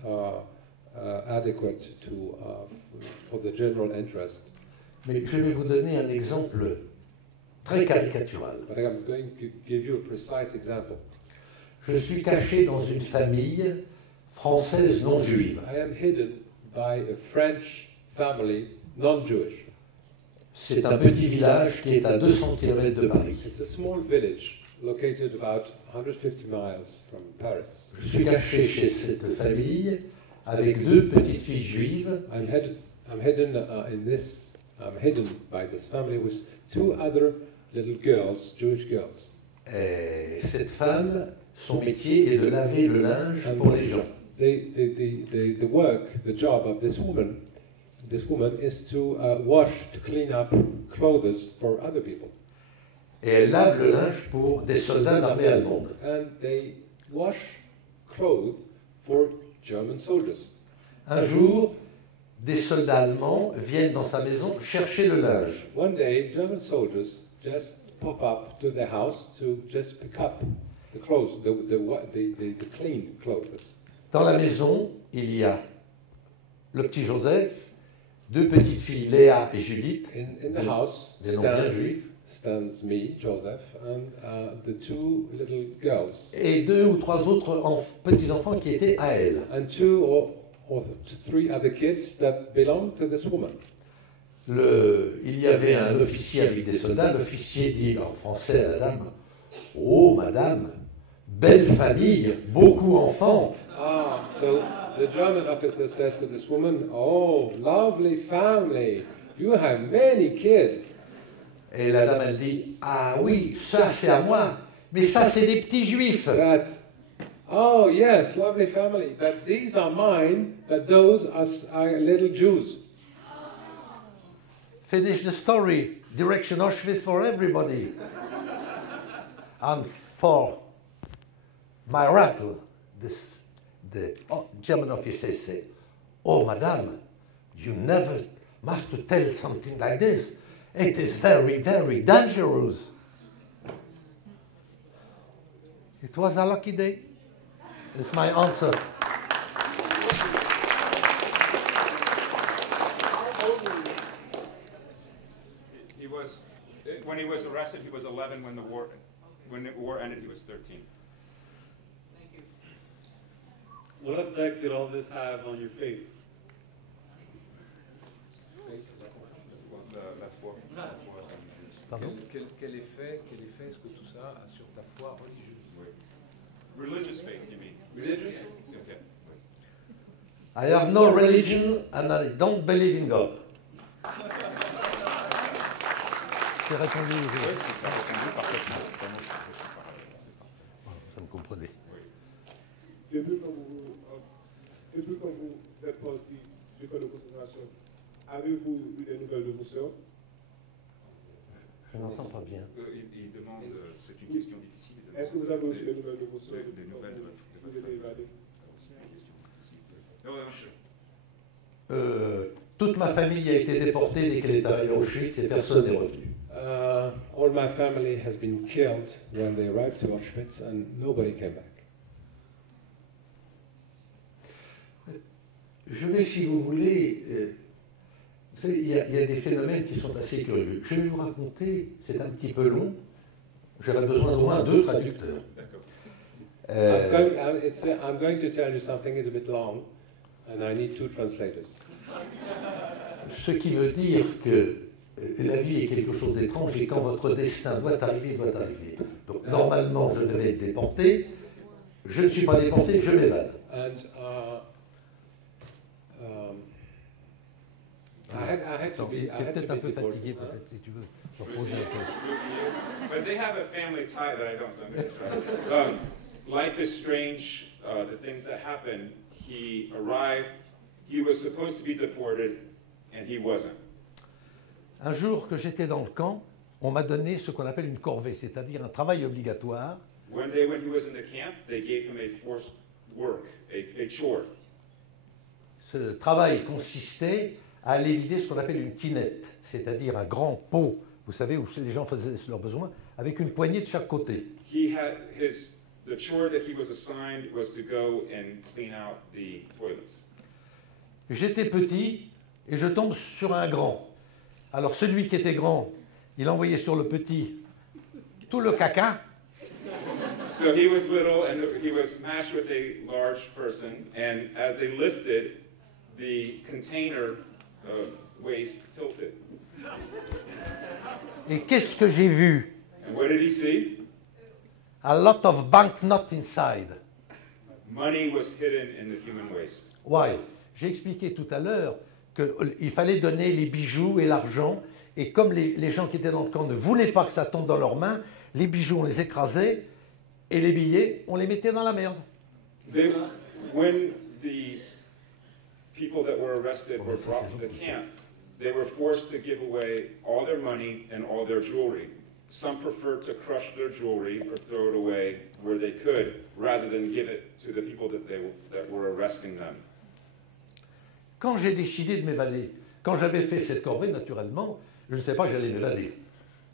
adequate for the general interest. Mais je vais vous donner un exemple très caricatural. But I'm going to give you a precise example. Je suis caché dans une famille française non juive. I am hidden by a French family, non-Jewish. C'est un petit village qui est à 200 km de Paris. It's a small village located about 150 miles from Paris. Je suis caché chez cette famille avec 2 petites filles juives. I'm hidden by this family with 2 other little girls, Jewish girls. Et cette femme, son métier est de laver le linge pour les gens. The work, the job of this woman is to wash, to clean up clothes for other people. Et elle lave le linge pour des soldats de l'armée allemande. And they wash clothes for German soldiers. Un jour, des soldats allemands viennent dans sa maison chercher le linge. One day, German soldiers just pop up to their house to just pick up the clothes, the clean clothes. Dans la maison, il y a le petit Joseph, 2 petites filles, Léa et Judith, In the house des noms bien juifs, stands me, Joseph, and the 2 little girls. et 2 ou 3 autres petits-enfants qui étaient à elle. And 2 or 3 other kids that belong to this woman. Il y avait un officier avec des soldats. L'officier dit en français à la dame, « Oh, madame, belle famille, beaucoup d'enfants. » So the German officer says to this woman, "Oh, lovely family, you have many kids." Et la dame, elle dit, « Ah oui, ça c'est à moi, mais ça c'est des petits juifs. » But, oh yes, lovely family, but these are mine, but those are little Jews. Finish the story. Direction Auschwitz for everybody. And for miracle, the German officer said, "Oh, madame, you never must to tell something like this. It is very, very dangerous." It was a lucky day. It's my answer. He was, when he was arrested, he was 11. When the war ended, he was 13. Thank you. What effect did all this have on your faith? La foi. Pardon? Quel effet est-ce que tout ça a sur ta foi religieuse? Religious faith, you mean? Religious? Okay. I have no religion and I don't believe in God. J'ai répondu. Oui, c'est ça, répondu parfaitement. Ça me comprenait. Depuis quand vous êtes parti du camp de concentration, avez-vous eu des nouvelles de vos sœurs? Je n'entends pas bien. Il demande, c'est une question difficile. Est-ce que vous avez aussi des nouvelles de vos sœurs? Des nouvelles de votre Vous avez évadé. C'est une question difficile. Non, non, je... Toute ma famille a été déportée dès qu'elle est arrivée à Auschwitz et personne n'est revenu. All my family has been killed when they arrived to Auschwitz and nobody came back. Je vais, si vous voulez, vous savez, il y a des phénomènes qui sont assez curieux. Je vais vous raconter, c'est un petit peu long, j'aurais besoin d'au moins 2 traducteurs. I'm going to tell you something, it's a bit long, and I need 2 translators. Ce qui veut dire que la vie est quelque chose d'étrange et quand votre destin doit arriver, doit arriver. Donc normalement, je devais être déporté, je ne suis pas déporté, je m'évade. And I had to be. Tu es peut-être un peu fatigué, peut-être, si tu veux. Se reposer un peu. But they have a family tie that I don't, so I'm going to try. Life is strange, the things that happen. He arrived, he was supposed to be deported, and he wasn't. Un jour que j'étais dans le camp, on m'a donné ce qu'on appelle une corvée, c'est-à-dire un travail obligatoire. One day when he was in the camp, they gave him a forced work, a chore. Ce travail consistait à aller vider ce qu'on appelle une tinette, c'est-à-dire un grand pot, vous savez, où les gens faisaient leurs besoins, avec une poignée de chaque côté. The chore that he was assigned was to go and clean out the toilets. J'étais petit et je tombe sur un grand. Alors celui qui était grand, il envoyait sur le petit tout le caca. So he was little and he was matched with a large person, and as they lifted, the container of waste tilted. Et qu'est-ce que j'ai vu? And what did he see? A lot of banknotes inside. Money was hidden in the human waste. Why? J'ai expliqué tout à l'heure qu'il fallait donner les bijoux et l'argent, et comme les gens qui étaient dans le camp ne voulaient pas que ça tombe dans leurs mains, les bijoux on les écrasait, et les billets on les mettait dans la merde. When the people that were arrested were brought to the camp, they were forced to give away all their money and all their jewelry. Some preferred to crush their jewelry or throw it away where they could, rather than give it to the people that were arresting them. Quand j'ai décidé de m'évader, quand j'avais fait cette corvée, naturellement, je ne sais pas que j'allais m'évader.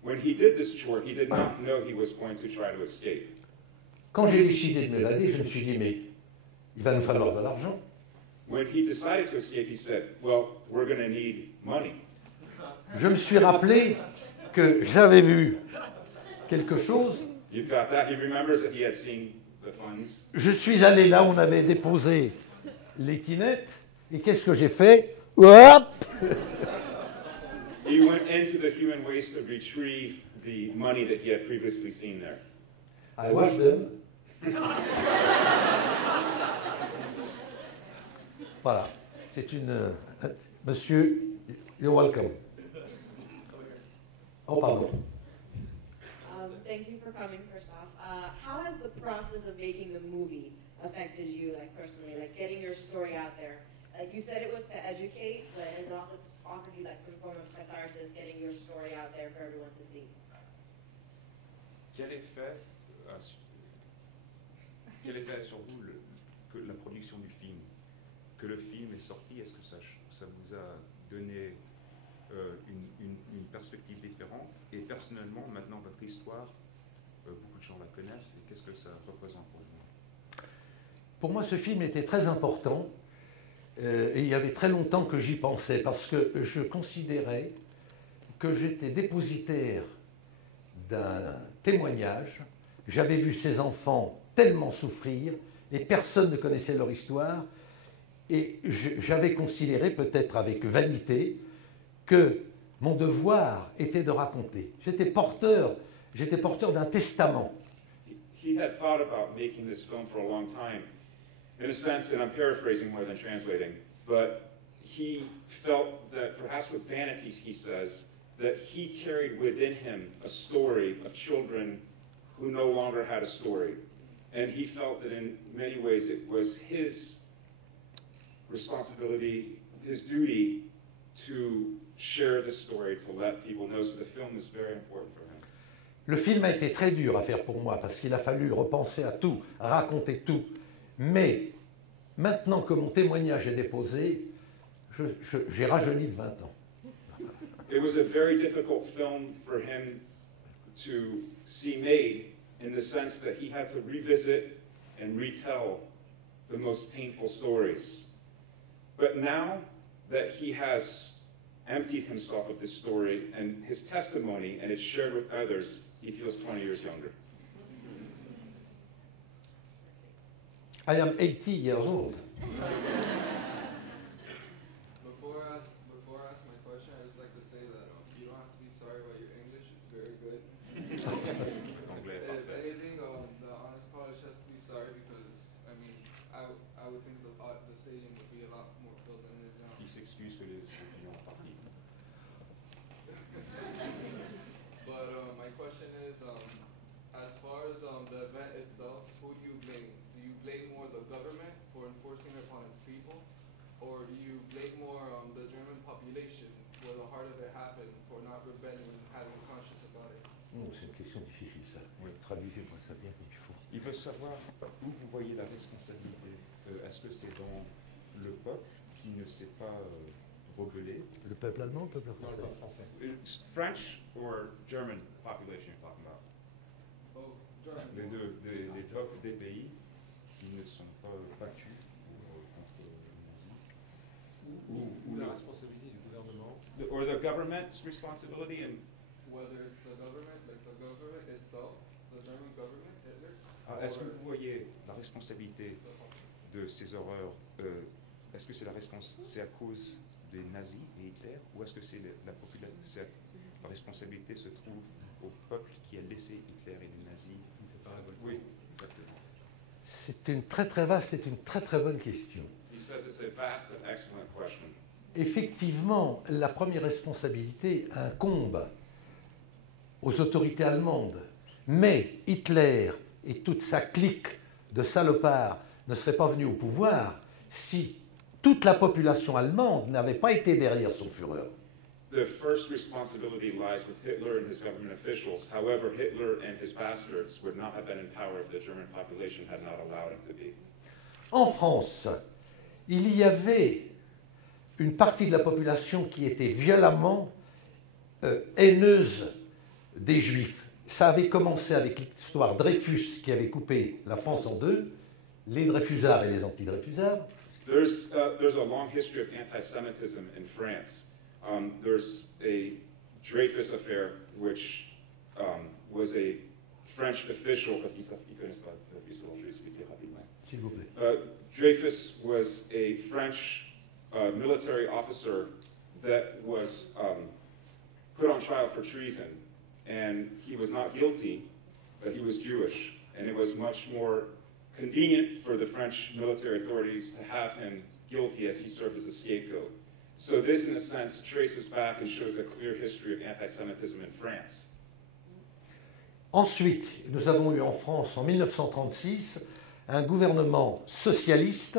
When he did this chore, he did not know he was going to try to escape. Quand j'ai décidé de m'évader, je me suis dit, mais il va nous falloir de l'argent. When he decided to escape, he said, well, we're going to need money. Je me suis rappelé que j'avais vu quelque chose. You've got that. He remembers that he had seen the funds. Je suis allé là où on avait déposé les tinettes, et qu'est-ce que j'ai fait? Hop! He went into the human waste to retrieve the money that he had previously seen there. I watched them. Voilà. C'est une... Monsieur, you're welcome. Oh, pardon. Thank you for coming, first off. How has the process of making the movie affected you, like personally, like getting your story out there? Like you said, it was to educate, but has it offered you like some form of catharsis, getting your story out there for everyone to see? Quel effet, sur vous que la production du film, que le film est sorti, est-ce que ça vous a donné une perspective différente? Et personnellement, maintenant votre histoire, beaucoup de gens la connaissent, et qu'est-ce que ça représente pour vous? Pour moi, ce film était très important, et il y avait très longtemps que j'y pensais, parce que je considérais que j'étais dépositaire d'un témoignage. J'avais vu ces enfants tellement souffrir, et personne ne connaissait leur histoire, et j'avais considéré, peut-être avec vanité, que mon devoir était de raconter. J'étais porteur d'un testament. He had thought about making this film for a long time, in a sense, and I'm paraphrasing more than translating, but he felt that perhaps with vanity, he says, that he carried within him a story of children who no longer had a story. And he felt that in many ways it was his responsibility, his duty to share the story, to let people know. So the film is very important for him. Le film a été très dur à faire pour moi, parce qu'il a fallu repenser à tout, à raconter tout. Mais maintenant que mon témoignage est déposé, j'ai rajeuni de 20 ans. It was a very difficult film for him to see made, in the sense that he had to revisit and retell the most painful stories. But now that he has emptied himself of this story and his testimony, and it's shared with others, he feels 20 years younger. I am 80 years old. Before I ask my question, I'd just like to say that you don't have to be sorry about your English. It's very good. If anything, the honest college has to be sorry because, I mean, I would think the stadium would be a lot more filled than it is now. Il s'excuse que les opinions ont parti. But my question is, as far as the event itself, who do you blame? Do you blame more the government for enforcing it upon its people, or do you blame more the German population, where the heart of it happened, for not rebelling and having a conscience about it? C'est une question difficile, ça. Oui. Traduisez-moi ça bien, il faut. Il veut savoir où vous voyez la responsabilité. Est-ce que c'est dans le peuple qui ne s'est pas rebellé? Le peuple allemand, le peuple français? Non, le peuple français. French or German population you're talking about? Oh, German. Les deux, les peuples des pays qui ne sont pas battus contre les nazis. Ou la responsabilité du gouvernement. Or the government's responsibility, and whether it's the government, like the government itself, the German government, Hitler. Est-ce que vous voyez la responsabilité de ces horreurs? Est-ce que c'est à cause des nazis et Hitler, ou est-ce que c'est la responsabilité se trouve au peuple qui a laissé Hitler et les nazis? Oui, exactement. C'est une très très vaste, c'est une très très bonne question. He says it's a vast and excellent question. Effectivement, la première responsabilité incombe aux autorités allemandes. Mais Hitler et toute sa clique de salopards ne seraient pas venus au pouvoir si toute la population allemande n'avait pas été derrière son Führer. The first responsibility lies with Hitler and his government officials. However, Hitler and his bastards would not have been in power if the German population had not allowed him to be. En France, il y avait une partie de la population qui était violemment haineuse des Juifs. Ça avait commencé avec l'histoire Dreyfus qui avait coupé la France en deux, les Dreyfusards et les anti-Dreyfusards. There's a long history of anti-Semitism in France. There's a Dreyfus affair, which was a French official, parce qu'ils ne connaissent pas Dreyfus, alors je vais expliquer rapidement. S'il vous plaît. Dreyfus was a French military officer that was put on trial for treason, and he was not guilty, but he was Jewish, and it was much more convenient for the French military authorities to have him guilty as he served as a scapegoat. So this, in a sense, traces back and shows a clear history of anti-Semitism in France. Ensuite, nous avons eu en France, en 1936, un gouvernement socialiste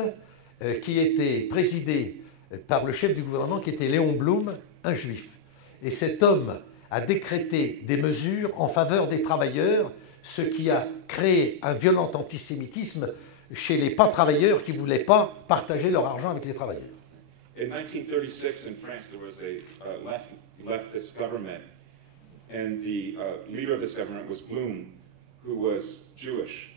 qui était présidé par le chef du gouvernement qui était Léon Blum, un juif. Et cet homme a décrété des mesures en faveur des travailleurs, ce qui a créé un violent antisémitisme chez les pas-travailleurs qui ne voulaient pas partager leur argent avec les travailleurs. In 1936 in France, there was a leftist government, and the leader of this government was Blum, who was Jewish.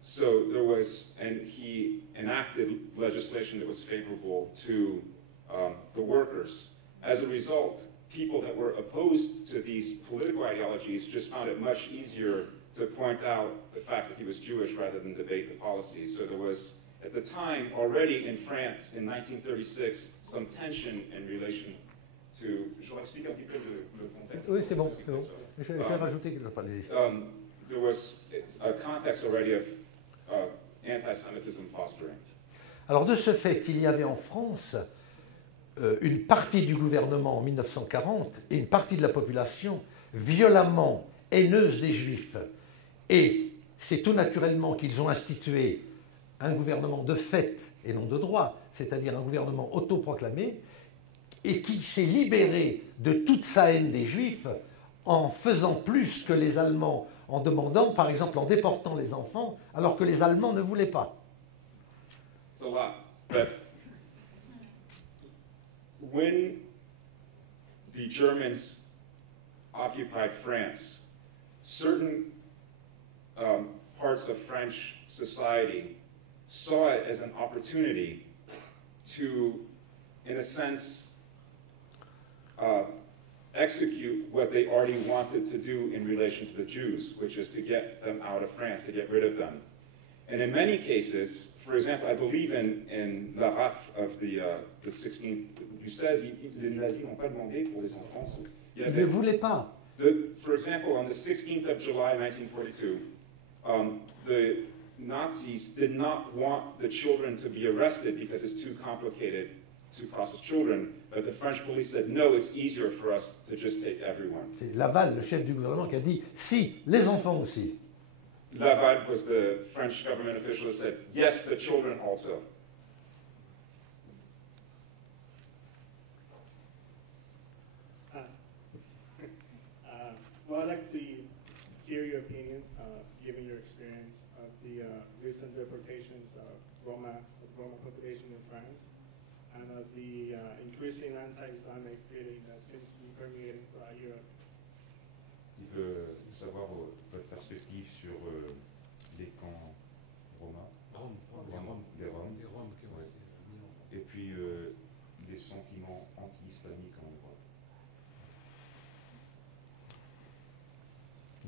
So there was, and he enacted legislation that was favorable to the workers. As a result, people that were opposed to these political ideologies just found it much easier to point out the fact that he was Jewish rather than debate the policies. So there was, at the time, already in France, in 1936, some tension in relation to... Je vais expliquer un petit peu le contexte. Oui, c'est bon, c'est bon. Je vais rajouter quelque chose. There was a context already of anti-Semitism fostering. Alors de ce fait, il y avait en France une partie du gouvernement en 1940 et une partie de la population violemment haineuse des Juifs. Et c'est tout naturellement qu'ils ont institué un gouvernement de fait et non de droit, c'est-à-dire un gouvernement autoproclamé, et qui s'est libéré de toute sa haine des Juifs en faisant plus que les Allemands, en demandant, par exemple, en déportant les enfants, alors que les Allemands ne voulaient pas. It's a lot, but when the Germans occupied France, certain parts of French society saw it as an opportunity to, in a sense, execute what they already wanted to do in relation to the Jews, which is to get them out of France, to get rid of them. And in many cases, for example, I believe in La Rafle of the 16th, du 16, les nazis n'ont pas demandé pour les enfants. Ils ne voulaient pas. For example, on the 16th of July 1942, the Nazis did not want the children to be arrested because it's too complicated to process children, but the French police said, no, it's easier for us to just take everyone. C'est Laval, le chef du gouvernement, qui a dit « si, les enfants aussi ». Laval was the French government official that said, yes, the children also. Well, I'd like to hear your opinion, given your experience of the recent deportations of Roma population in France, and of the increasing anti-Islamic feeling that seems to be permeating throughout Europe. Il veut savoir votre perspective sur les camps Roma, les Roms, ouais. Et puis les sentiments anti-islamiques en Europe.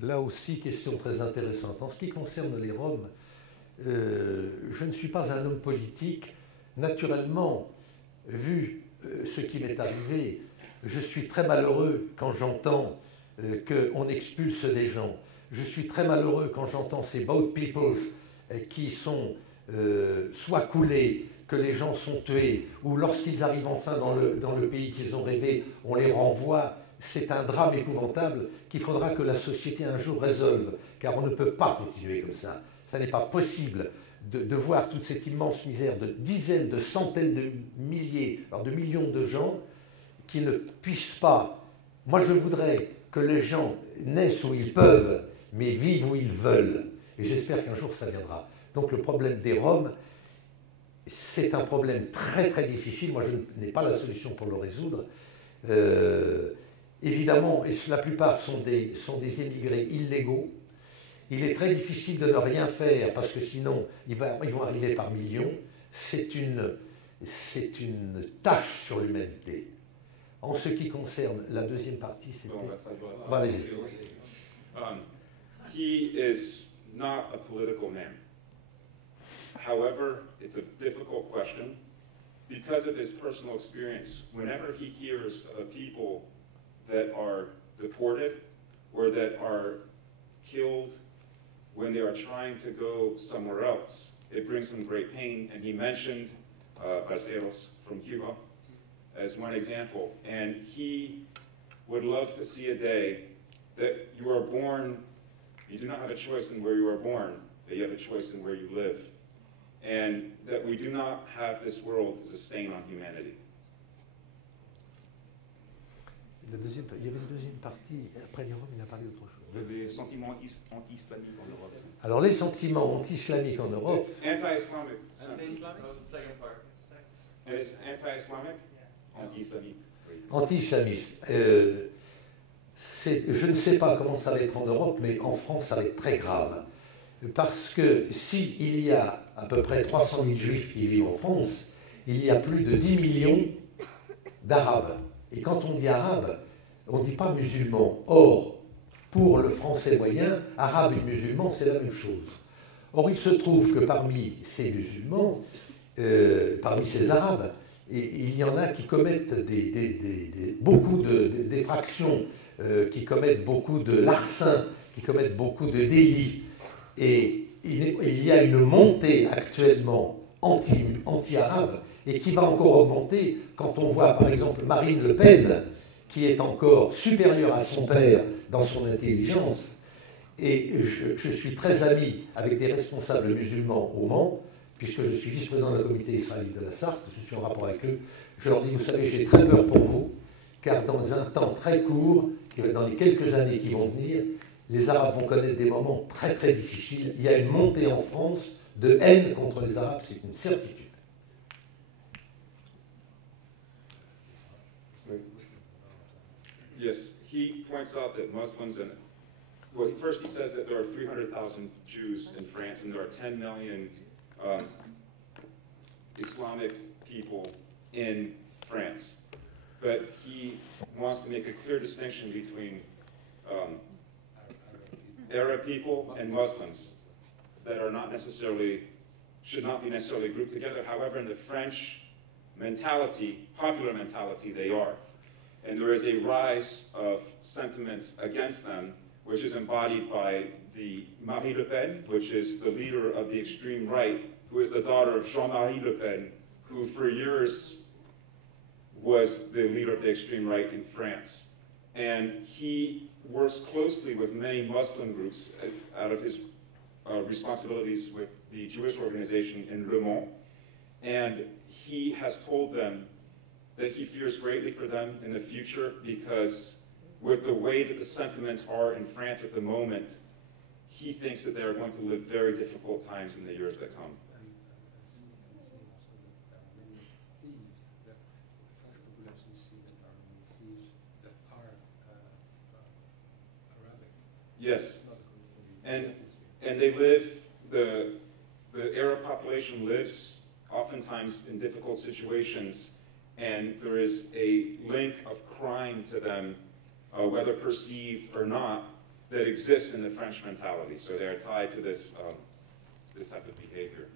Là aussi, question très intéressante. En ce qui concerne les Roms, je ne suis pas un homme politique. Naturellement, vu ce qui m'est arrivé, je suis très malheureux quand j'entends qu'on expulse des gens. Je suis très malheureux quand j'entends ces boat people qui sont soit coulés, que les gens sont tués, ou lorsqu'ils arrivent enfin dans le pays qu'ils ont rêvé, on les renvoie. C'est un drame épouvantable qu'il faudra que la société un jour résolve, car on ne peut pas continuer comme ça. Ça n'est pas possible de voir toute cette immense misère de dizaines, de centaines de milliers, voire de millions de gens qui ne puissent pas. Moi, je voudrais que les gens naissent où ils peuvent, mais vivent où ils veulent. Et j'espère qu'un jour ça viendra. Donc le problème des Roms, c'est un problème très très difficile. Moi, je n'ai pas la solution pour le résoudre. Évidemment, et la plupart sont des émigrés illégaux. Il est très difficile de ne rien faire parce que sinon, ils vont arriver par millions. C'est une tâche sur l'humanité. En ce qui concerne la deuxième partie, c'était... Allez-y. He is not a political man. However, it's a difficult question because of his personal experience. Whenever he hears of people that are deported or that are killed when they are trying to go somewhere else, it brings him great pain. And he mentioned Balseros from Cuba as one example. And he would love to see a day that you are born, you do not have a choice in where you are born, that you have a choice in where you live. And that we do not have this world as a stain on humanity. Il y avait une deuxième partie. Après l'Europe, il a parlé d'autre chose. Les sentiments anti-islamiques en Europe. Alors, les sentiments anti-islamiques en Europe. Anti-Islamic. Anti-Islamic? That was the second part. And it's anti-Islamic? Anti-Islamique. Anti-islamiste. Je ne sais pas comment ça va être en Europe, mais en France, ça va être très grave. Parce que s'il y a à peu près 300 000 juifs qui vivent en France, il y a plus de 10 millions d'arabes. Et quand on dit arabe, on ne dit pas musulman. Or, pour le français moyen, arabe et musulman, c'est la même chose. Or, il se trouve que parmi ces musulmans, parmi ces arabes, il y en a qui commettent beaucoup d'effractions, qui commettent beaucoup de larcins, qui commettent beaucoup de délits. Et il y a une montée actuellement anti-arabe et qui va encore augmenter quand on voit par exemple Marine Le Pen, qui est encore supérieure à son père dans son intelligence. Et je suis très ami avec des responsables musulmans au Mans, puisque je suis vice-président de la communauté israélite de la Sarthe, je suis en rapport avec eux. Je leur dis, vous savez, j'ai très peur pour vous, car dans un temps très court, dans les quelques années qui vont venir, les Arabes vont connaître des moments très très difficiles. Il y a une montée en France de haine contre les Arabes, c'est une certitude. Yes, he points out that Muslims and, well, first he says that there are 300,000 Jews in France and there are 10 million Islamic people in France. But he wants to make a clear distinction between Arab people and Muslims that are not necessarily, should not be necessarily grouped together. However, in the French mentality, popular mentality, they are. And there is a rise of sentiments against them, which is embodied by the Marine Le Pen, which is the leader of the extreme right, who is the daughter of Jean-Marie Le Pen, who for years was the leader of the extreme right in France. And he works closely with many Muslim groups out of his responsibilities with the Jewish organization in Le Mans. And he has told them that he fears greatly for them in the future because with the way that the sentiments are in France at the moment, he thinks that they are going to live very difficult times in the years that come. Yes, and they live, the Arab population lives oftentimes in difficult situations, and there is a link of crime to them, whether perceived or not, that exists in the French mentality. So they are tied to this, this type of behavior.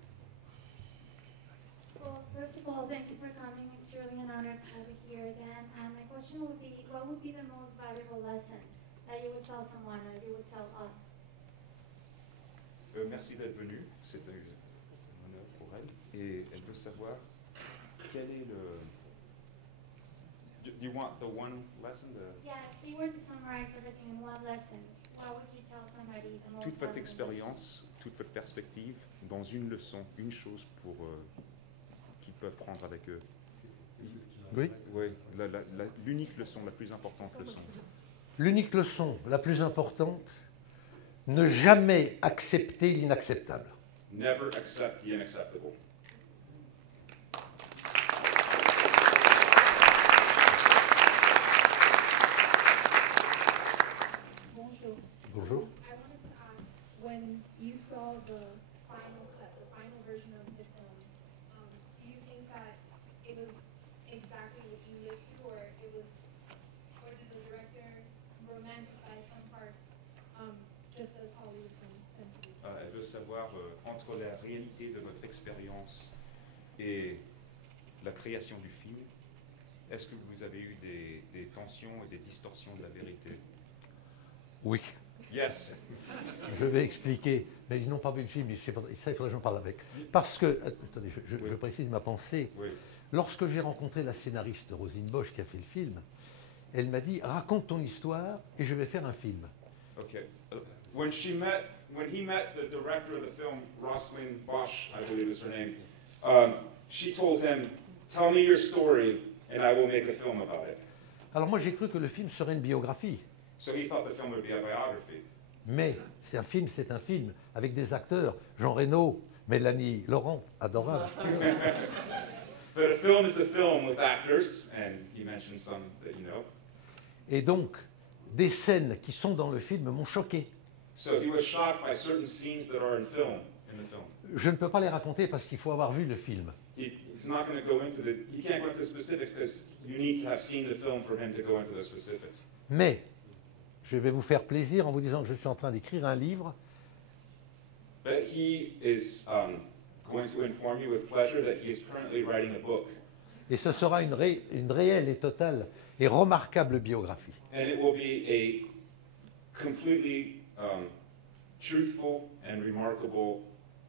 Well, first of all, thank you for coming. It's really an honor to have you here again. And my question would be, what would be the most valuable lesson that you would tell someone or you would tell us? Merci d'être venue, c'est un honneur pour elle. Et elle veut savoir quel est le... Do you want the one lesson? Yeah, if you were to summarize everything in one lesson, what would you tell somebody the most Toute votre valuable expérience, toute votre perspective, dans une leçon, une chose pour qu'ils peuvent prendre avec eux. Oui. Oui, l'unique leçon, la plus importante leçon. L'unique leçon la plus importante, ne jamais accepter l'inacceptable. Never accept the unacceptable. Bonjour. Bonjour. I wanted to ask, when you saw the final cut, the final version of the film, do you think that it was exactly what you lived through, or did the director romanticize some parts, just as Hollywood films tend to do? Elle veut savoir entre la réalité de votre expérience et la création du film, est-ce que vous avez eu des tensions et des distorsions de la vérité? Oui. Yes. Je vais expliquer, mais ils n'ont pas vu le film, ça il faudrait que j'en parle avec. Parce que, attendez, je précise ma pensée. Oui. Lorsque j'ai rencontré la scénariste Rosine Bosch qui a fait le film, elle m'a dit, raconte ton histoire et je vais faire un film. Okay. When he met the director of the film, Rosalind Bosch, I believe is her name, she told him, tell me your story and I will make a film about it. Alors moi j'ai cru que le film serait une biographie. So he thought the film would be a biography. Mais c'est un film, avec des acteurs, Jean Reno, Mélanie Laurent, adorable. But a film is a film with actors, and he mentioned some that you know. Et donc, des scènes qui sont dans le film m'ont choqué. So he was shocked by certain scenes that are in film, in the film. Je ne peux pas les raconter parce qu'il faut avoir vu le film. He's not going to go into he can't go into the specifics because you need to have seen the film for him to go into the specifics. Mais je vais vous faire plaisir en vous disant que je suis en train d'écrire un livre. But he is going to inform you with pleasure that he is currently writing a book. Et ce sera une réelle et totale et remarquable biographie. And it will be a completely truthful and remarkable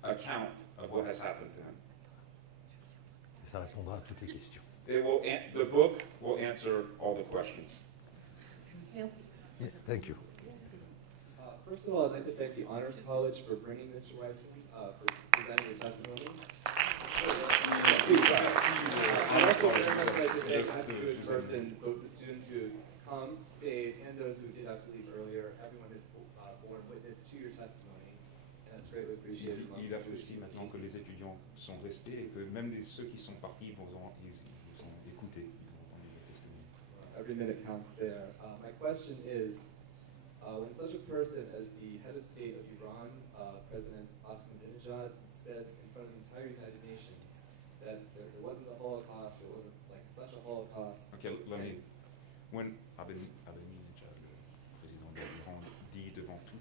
account of what has happened to him. Et ça répondra à toutes les questions. The book will answer all the questions. Yeah, thank you. First of all, I'd like to thank the Honors College for bringing Mr. Weissman, for presenting his testimony. I'd also very much like to thank, as a Jewish person, both the students who have come, stayed, and those who did have to leave earlier. Everyone has borne witness to your testimony, and that's greatly appreciated. Il apprécie maintenant que les étudiants sont restés et que même ceux qui sont partis ils vous ont écouté, ils ont entendu le testimony. Every minute counts there. My question is, when such a person as the head of state of Iran, President Ahmadinejad, says in front of the entire United Nations that there wasn't a Holocaust, there wasn't like such a Holocaust. Okay, let me. When Ahmadinejad, le président de l'Iran, dit devant tout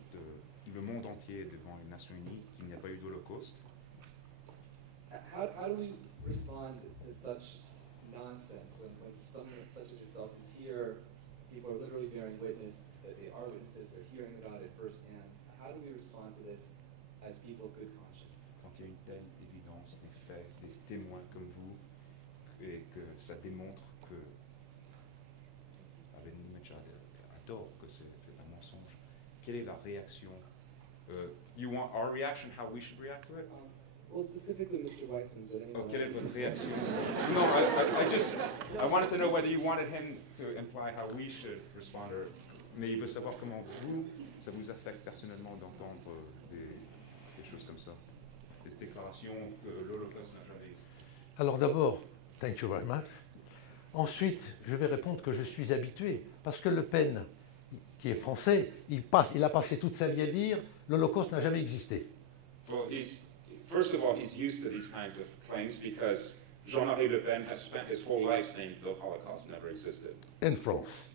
le monde entier, devant les Nations Unies, qu'il n'y a pas eu d'Holocauste. How do we respond to such nonsense when someone such as yourself is here? People are literally bearing witness, that they are witnesses, they're hearing about it firsthand. How do we respond to this as people of good conscience? Quand il y a une telle évidence des faits, des témoins comme vous, et que ça démontre que Ahmadinejad a tort, que c'est un mensonge, quelle est la réaction? You want our reaction, how we should react to it? Well, specifically Mr. Weissman's, but anyone Quelle est else. votre réaction? No, I wanted to know whether you wanted him to imply how we should respond, mais il veut savoir comment vous, ça vous affecte personnellement d'entendre des choses comme ça, des déclarations que l'Holocauste n'a jamais été. Alors d'abord, thank you very much. Ensuite, je vais répondre que je suis habitué, parce que Le Pen, qui est français, il a passé toute sa vie à dire l'Holocauste n'a jamais existé. Well, first of all, he's used to these kinds of claims because Jean-Marie Le Pen has spent his whole life saying the Holocaust never existed. In France.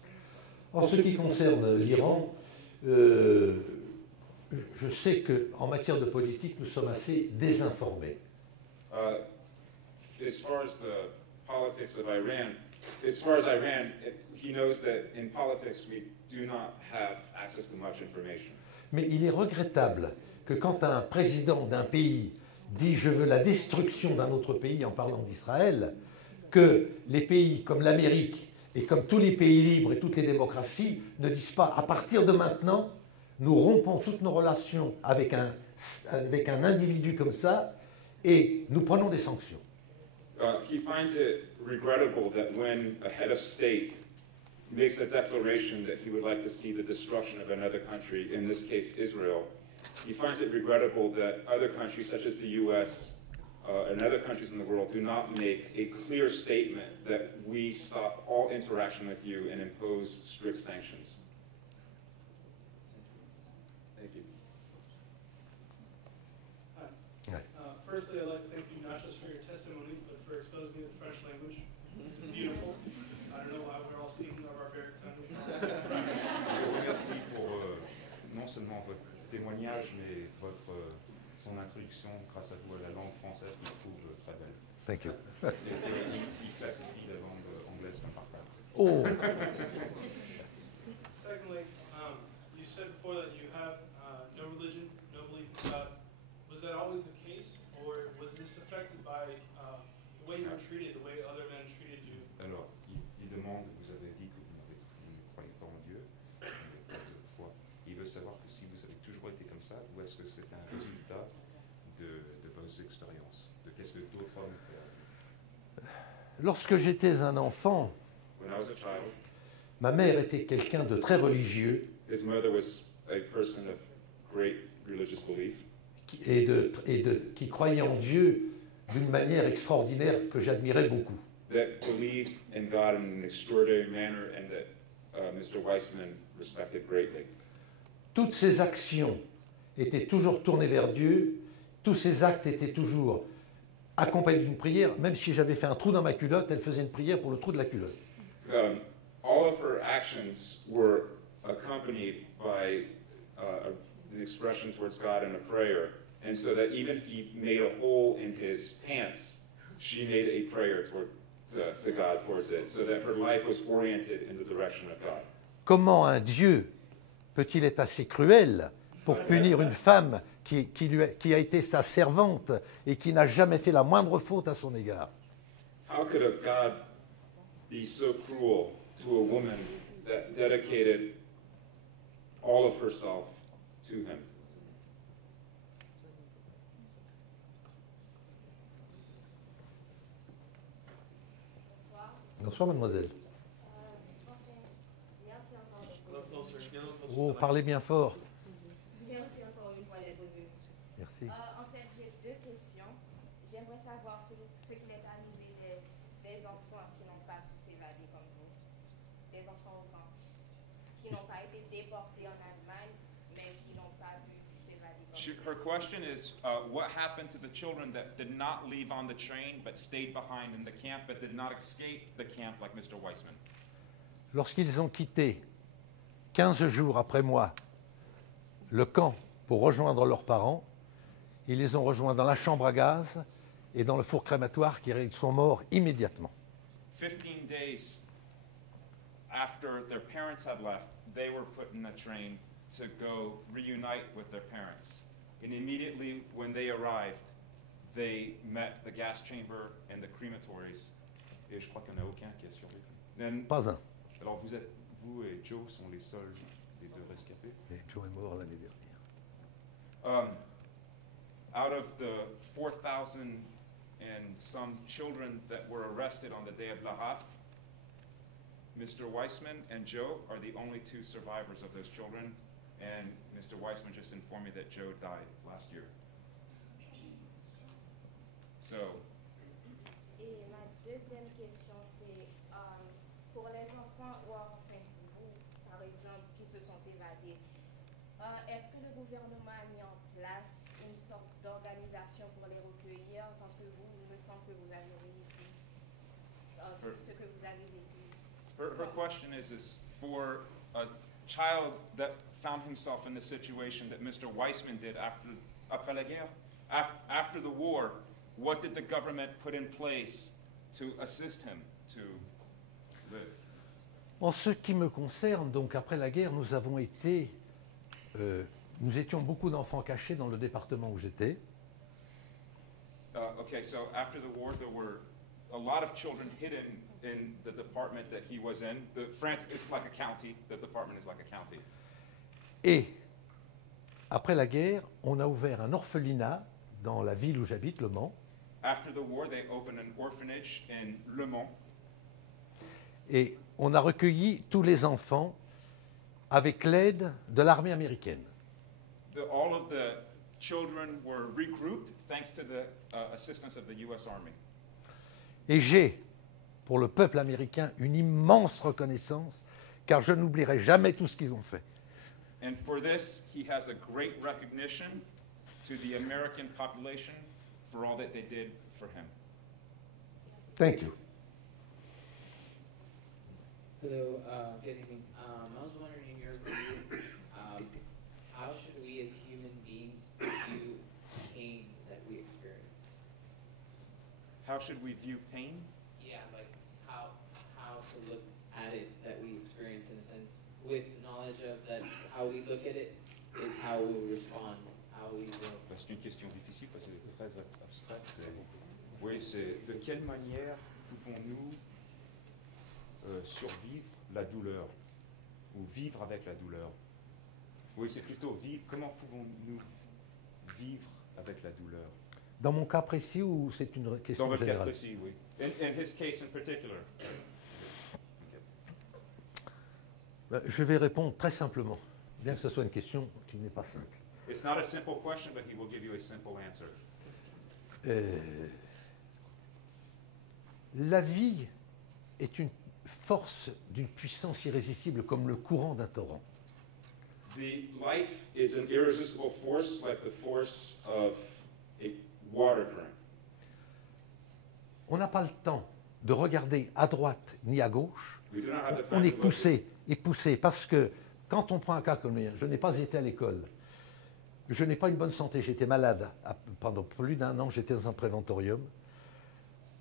En ce qui concerne l'Iran, je sais qu'en matière de politique, nous sommes assez désinformés. As far as the politics of Iran, as far as Iran, he knows that in politics we do not have access to much information. Mais il est regrettable que quand un président d'un pays dit « je veux la destruction d'un autre pays » en parlant d'Israël, que les pays comme l'Amérique et comme tous les pays libres et toutes les démocraties ne disent pas « à partir de maintenant, nous rompons toutes nos relations avec un individu comme ça et nous prenons des sanctions ». He finds it regrettable that when a head of state makes a declaration that he would like to see the destruction of another country, in this case Israel, he finds it regrettable that other countries such as the US and other countries in the world do not make a clear statement that we stop all interaction with you and impose strict sanctions. Thank you. Hi. Firstly, I'd like to thank you not just for your testimony, but for exposing me to the French language. It's beautiful. I don't know why we're all speaking our barbaric tongue. Je vous remercie pour non seulement votre témoignage, mais son introduction grâce à vous à la langue française que je trouve très belle. Thank you. Il classifie la langue anglaise comme parfaite. Oh. Secondly, you said before that you have no religion, no belief in God. Was that always the case, or was this affected by the way you were treated, the way other men treated you? Alors, il demande, vous avez dit que vous ne croyez pas en Dieu, vous n'avez pas de foi. Il veut savoir que si vous avez toujours été comme ça, ou est-ce que c'est un résultat de vos expériences, de qu'est-ce que d'autres hommes font. Lorsque j'étais un enfant, When I was a child, Ma mère était quelqu'un de très religieux His mother was a person of great religious belief qui croyait en Dieu d'une manière extraordinaire que j'admirais beaucoup. that believed in God in an extraordinary manner and that Mr. Weissman respected greatly. Toutes ses actions étaient toujours tournées vers Dieu, tous ses actes étaient toujours accompagnés d'une prière, même si j'avais fait un trou dans ma culotte, elle faisait une prière pour le trou de la culotte. All of her actions were accompanied by the expression towards God and a prayer, and so that even if he made a hole in his pants, she made a prayer to God towards it, so that her life was oriented in the direction of God. Comment un Dieu peut-il être assez cruel pour punir une femme qui a été sa servante et qui n'a jamais fait la moindre faute à son égard? How could a God be so cruel to a woman that dedicated all of herself to him? Bonsoir, mademoiselle. Merci Oh, parlez bien fort. Merci encore une fois d'être venu. Merci. En fait, j'ai deux questions. J'aimerais savoir ce qu'il est arrivé des enfants qui n'ont pas pu s'évader comme vous. Des enfants qui n'ont pas été déportés en Allemagne, mais qui n'ont pas pu s'évader comme vous. Her question is, what happened to the children that did not leave on the train but stayed behind in the camp but did not escape the camp like Mr. Weissman? Lorsqu'ils ont quitté 15 jours après moi le camp pour rejoindre leurs parents, ils les ont rejoints dans la chambre à gaz et dans le four crématoire, ils sont morts immédiatement. 15 days after their parents had left, they were put in a train to go reunite with their parents. And immediately when they arrived, they met the gas chamber and the crematories. Et je crois qu'il n'y en a aucun qui a survécu. Pas un. Alors vous et Joe sont les seuls des deux rescapés. Et Joe est mort l'année dernière. Out of the 4,000 and some children that were arrested on the day of La Havre, Mr. Weissman and Joe are the only two survivors of those children, and Mr. Weissman just informed me that Joe died last year. So, Et ma deuxième question, c'est pour les enfants ou enfin vous, par exemple, qui se sont évadés, est-ce que le gouvernement a mis en place une sorte d'organisation pour les recueillir? Parce que vous, il me semble que vous avez réussi ce que vous avez vécu. her question is for a child that found himself in the situation that Mr. Weissman did après la guerre, after the war, what did the government put in place to assist him to live? En ce qui me concerne, donc après la guerre, nous étions beaucoup d'enfants cachés dans le département où j'étais. Okay, so after the war, there were a lot of children hidden in the department that he was in. France, it's like a county. The department is like a county. Et après la guerre, on a ouvert un orphelinat dans la ville où j'habite, Le Mans. After the war, they opened an orphanage in Le Mans. Et on a recueilli tous les enfants avec l'aide de l'armée américaine. All of the children were regrouped thanks to the assistance of the U.S. Army. Et j'ai, pour le peuple américain, une immense reconnaissance, car je n'oublierai jamais tout ce qu'ils ont fait. And for this, he has a great recognition to the American population for all that they did for him. Thank you. Hello, good evening. I was wondering, in your view, how should we as human beings view pain that we experience? How should we view pain? Yeah, like how to look at it that we experience, in a sense, with knowledge of that how we look at it is how we'll respond, how we will. C'est une question difficile parce que c'est très abstrait. Oui, c'est de quelle manière pouvons-nous survivre la douleur ou vivre avec la douleur? Oui, c'est plutôt vivre. Comment pouvons-nous vivre avec la douleur? Dans mon cas précis ou c'est une question Dans votre cas générale? précis, oui. In his case in particular. Je vais répondre très simplement, bien que ce soit une question qui n'est pas simple. It's not a simple question, but he will give you a simple answer. La vie est une force d'une puissance irrésistible comme le courant d'un torrent. The life is an irresistible force like the force of a water current. On n'a pas le temps de regarder à droite ni à gauche. We do not have the time On est to look poussé et poussé parce que quand on prend un cas comme le mien, je n'ai pas été à l'école, je n'ai pas une bonne santé, j'étais malade pendant plus d'1 an, j'étais dans un préventorium,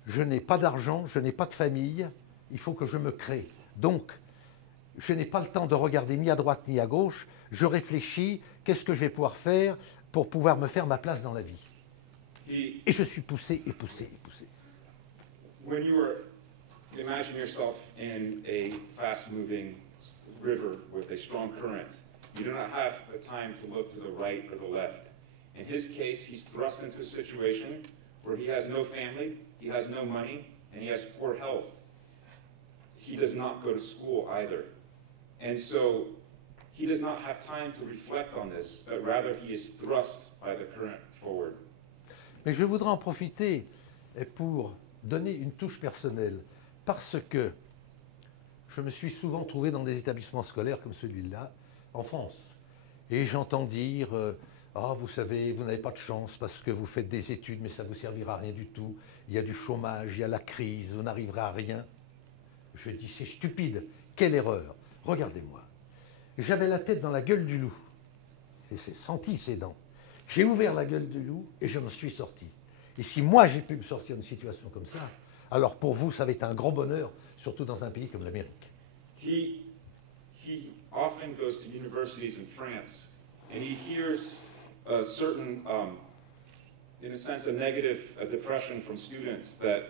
je n'ai pas d'argent, je n'ai pas de famille, il faut que je me crée. Donc, je n'ai pas le temps de regarder ni à droite ni à gauche, je réfléchis, qu'est-ce que je vais pouvoir faire pour pouvoir me faire ma place dans la vie. Et je suis poussé et poussé et poussé. When imagine yourself in a fast-moving river with a strong current. You do not have the time to look to the right or the left. In his case, he's thrust into a situation where he has no family, he has no money, and he has poor health. He does not go to school either. And so he does not have time to reflect on this, but rather he is thrust by the current forward. Mais je voudrais en profiter pour donner une touche personnelle, parce que je me suis souvent trouvé dans des établissements scolaires comme celui-là, en France. Et j'entends dire « Ah, vous savez, vous n'avez pas de chance parce que vous faites des études, mais ça ne vous servira à rien du tout. Il y a du chômage, il y a la crise, vous n'arriverez à rien. » Je dis « C'est stupide, quelle erreur. Regardez-moi. J'avais la tête dans la gueule du loup. J'ai senti ses dents. J'ai ouvert la gueule du loup et je me suis sorti. Et si moi j'ai pu me sortir d'une situation comme ça, alors pour vous, ça va être un grand bonheur, surtout dans un pays comme l'Amérique. He often goes to universities in France, and he hears a certain, in a sense, a negative depression from students that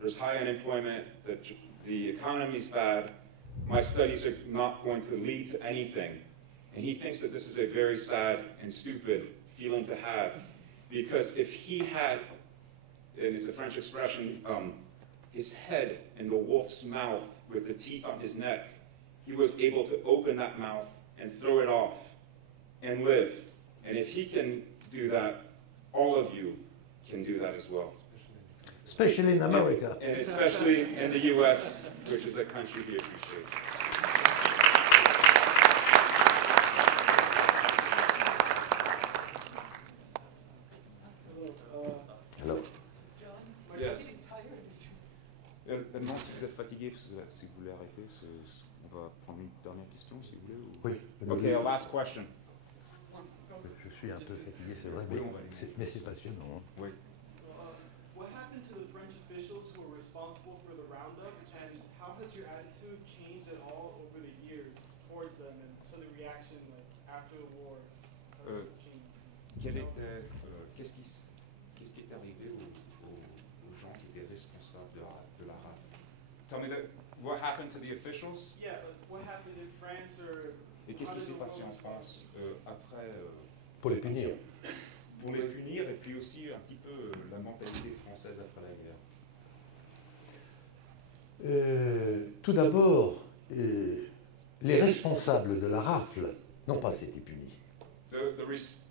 there's high unemployment, that the economy's bad, my studies are not going to lead to anything. And he thinks that this is a very sad and stupid feeling to have, because if he had, and it's a French expression, his head in the wolf's mouth with the teeth on his neck, he was able to open that mouth and throw it off and live. And if he can do that, all of you can do that as well. Especially in America. And especially in the U.S., which is a country he appreciates. Hello. Yes. Non, si vous êtes fatigué, si vous voulez arrêter, on va prendre une dernière question, si vous voulez. Oui. Okay, last question. Je suis un peu fatigué, c'est vrai, mais c'est passionnant. Oui. What happened to the French officials who were responsible for the roundup, and how has your attitude changed at all over the years towards them, and so the reaction like after the war? Qu'est-ce qui est arrivé aux gens qui étaient responsables de la rafle? Tell me what happened to the officials? Yeah, what happened in France or? Et qu'est-ce qui s'est passé en France après? Pour les punir. Pour les punir, et puis aussi un petit peu la mentalité française après la guerre. Tout d'abord, les responsables de la rafle n'ont pas été punis.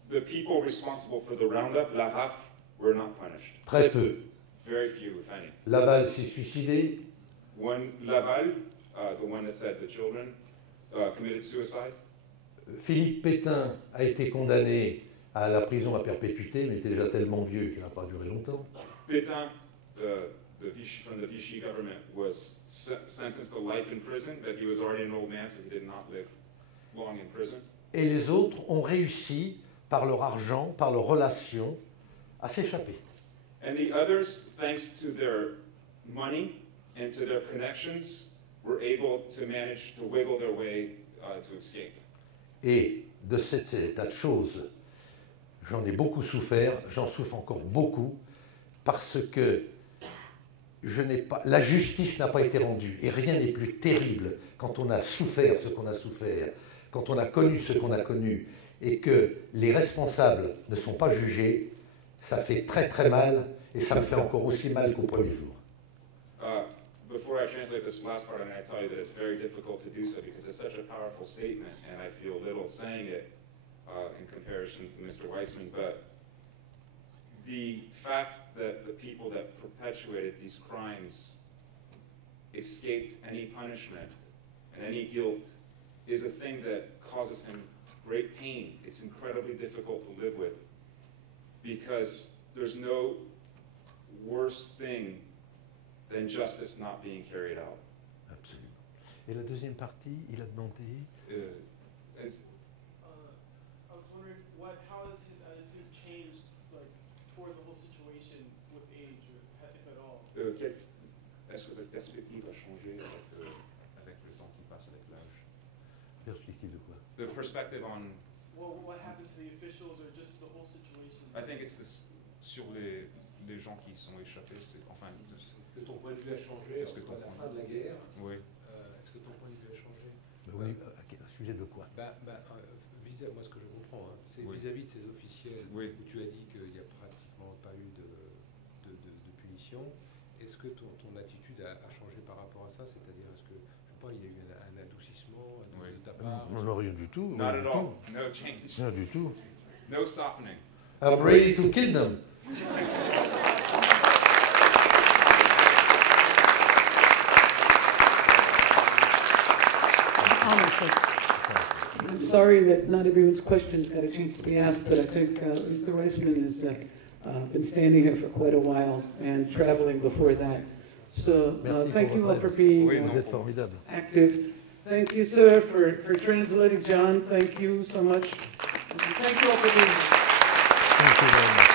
The people responsible for the roundup, la rafle, were not punished. Très peu. Very few, if any. Laval s'est suicidé. Laval, the one that said the children committed suicide. Philippe Pétain a été condamné à la prison à perpétuité, mais il était déjà tellement vieux qu'il n'a pas duré longtemps. Pétain, from the Vichy government, was sentenced to life in prison, but he was already an old man, so he did not live long in prison. Et les autres ont réussi, par leur argent, par leurs relations, à s'échapper. And the others, thanks to their money and to their connections, were able to manage to wiggle their way to escape. Et de cet état de choses, j'en ai beaucoup souffert, j'en souffre encore beaucoup, parce que la justice n'a pas été rendue. Et rien n'est plus terrible quand on a souffert ce qu'on a souffert, quand on a connu ce qu'on a connu, et que les responsables ne sont pas jugés. Ça fait très très mal, et ça me fait encore aussi mal qu'au premier jour. Before before I translate this last part, I'm going to tell you that it's very difficult to do so because it's such a powerful statement, and I feel little saying it in comparison to Mr. Weissman. But the fact that the people that perpetuated these crimes escaped any punishment and any guilt is a thing that causes him great pain. It's incredibly difficult to live with because there's no worse thing than justice not being carried out. Absolument. Et la deuxième partie, il a demandé. I was wondering how has his attitude changed, like, towards the whole situation with age, or if at all? Est-ce que votre perspective a changé avec le temps qui passe avec l'âge? Perspective de quoi? The perspective on. Well, what happened to the officials, or just the whole situation? I think it's this, sur les gens qui sont échappés. Enfin, est-ce que ton point de vue a changé entre la fin de la guerre? Oui. Est-ce que ton point de vue a changé? Oui, à sujet de quoi? Moi, ce que je comprends, hein, c'est Oui. vis-à-vis de ces officiels Oui. où tu as dit qu'il n'y a pratiquement pas eu de punition. Est-ce que ton attitude a changé par rapport à ça? C'est-à-dire, est-ce que, je sais pas, il y a eu un adoucissement de ta part? Non, rien du tout. Not at all. No change. Rien du tout. No softening. I'm ready to kill them. I'm sorry that not everyone's questions got a chance to be asked, but I think Mr. Weissman has been standing here for quite a while and traveling before that. So thank you all for being active. Thank you, sir, for translating. John, thank you so much. Thank you all for being here. Thank you very much.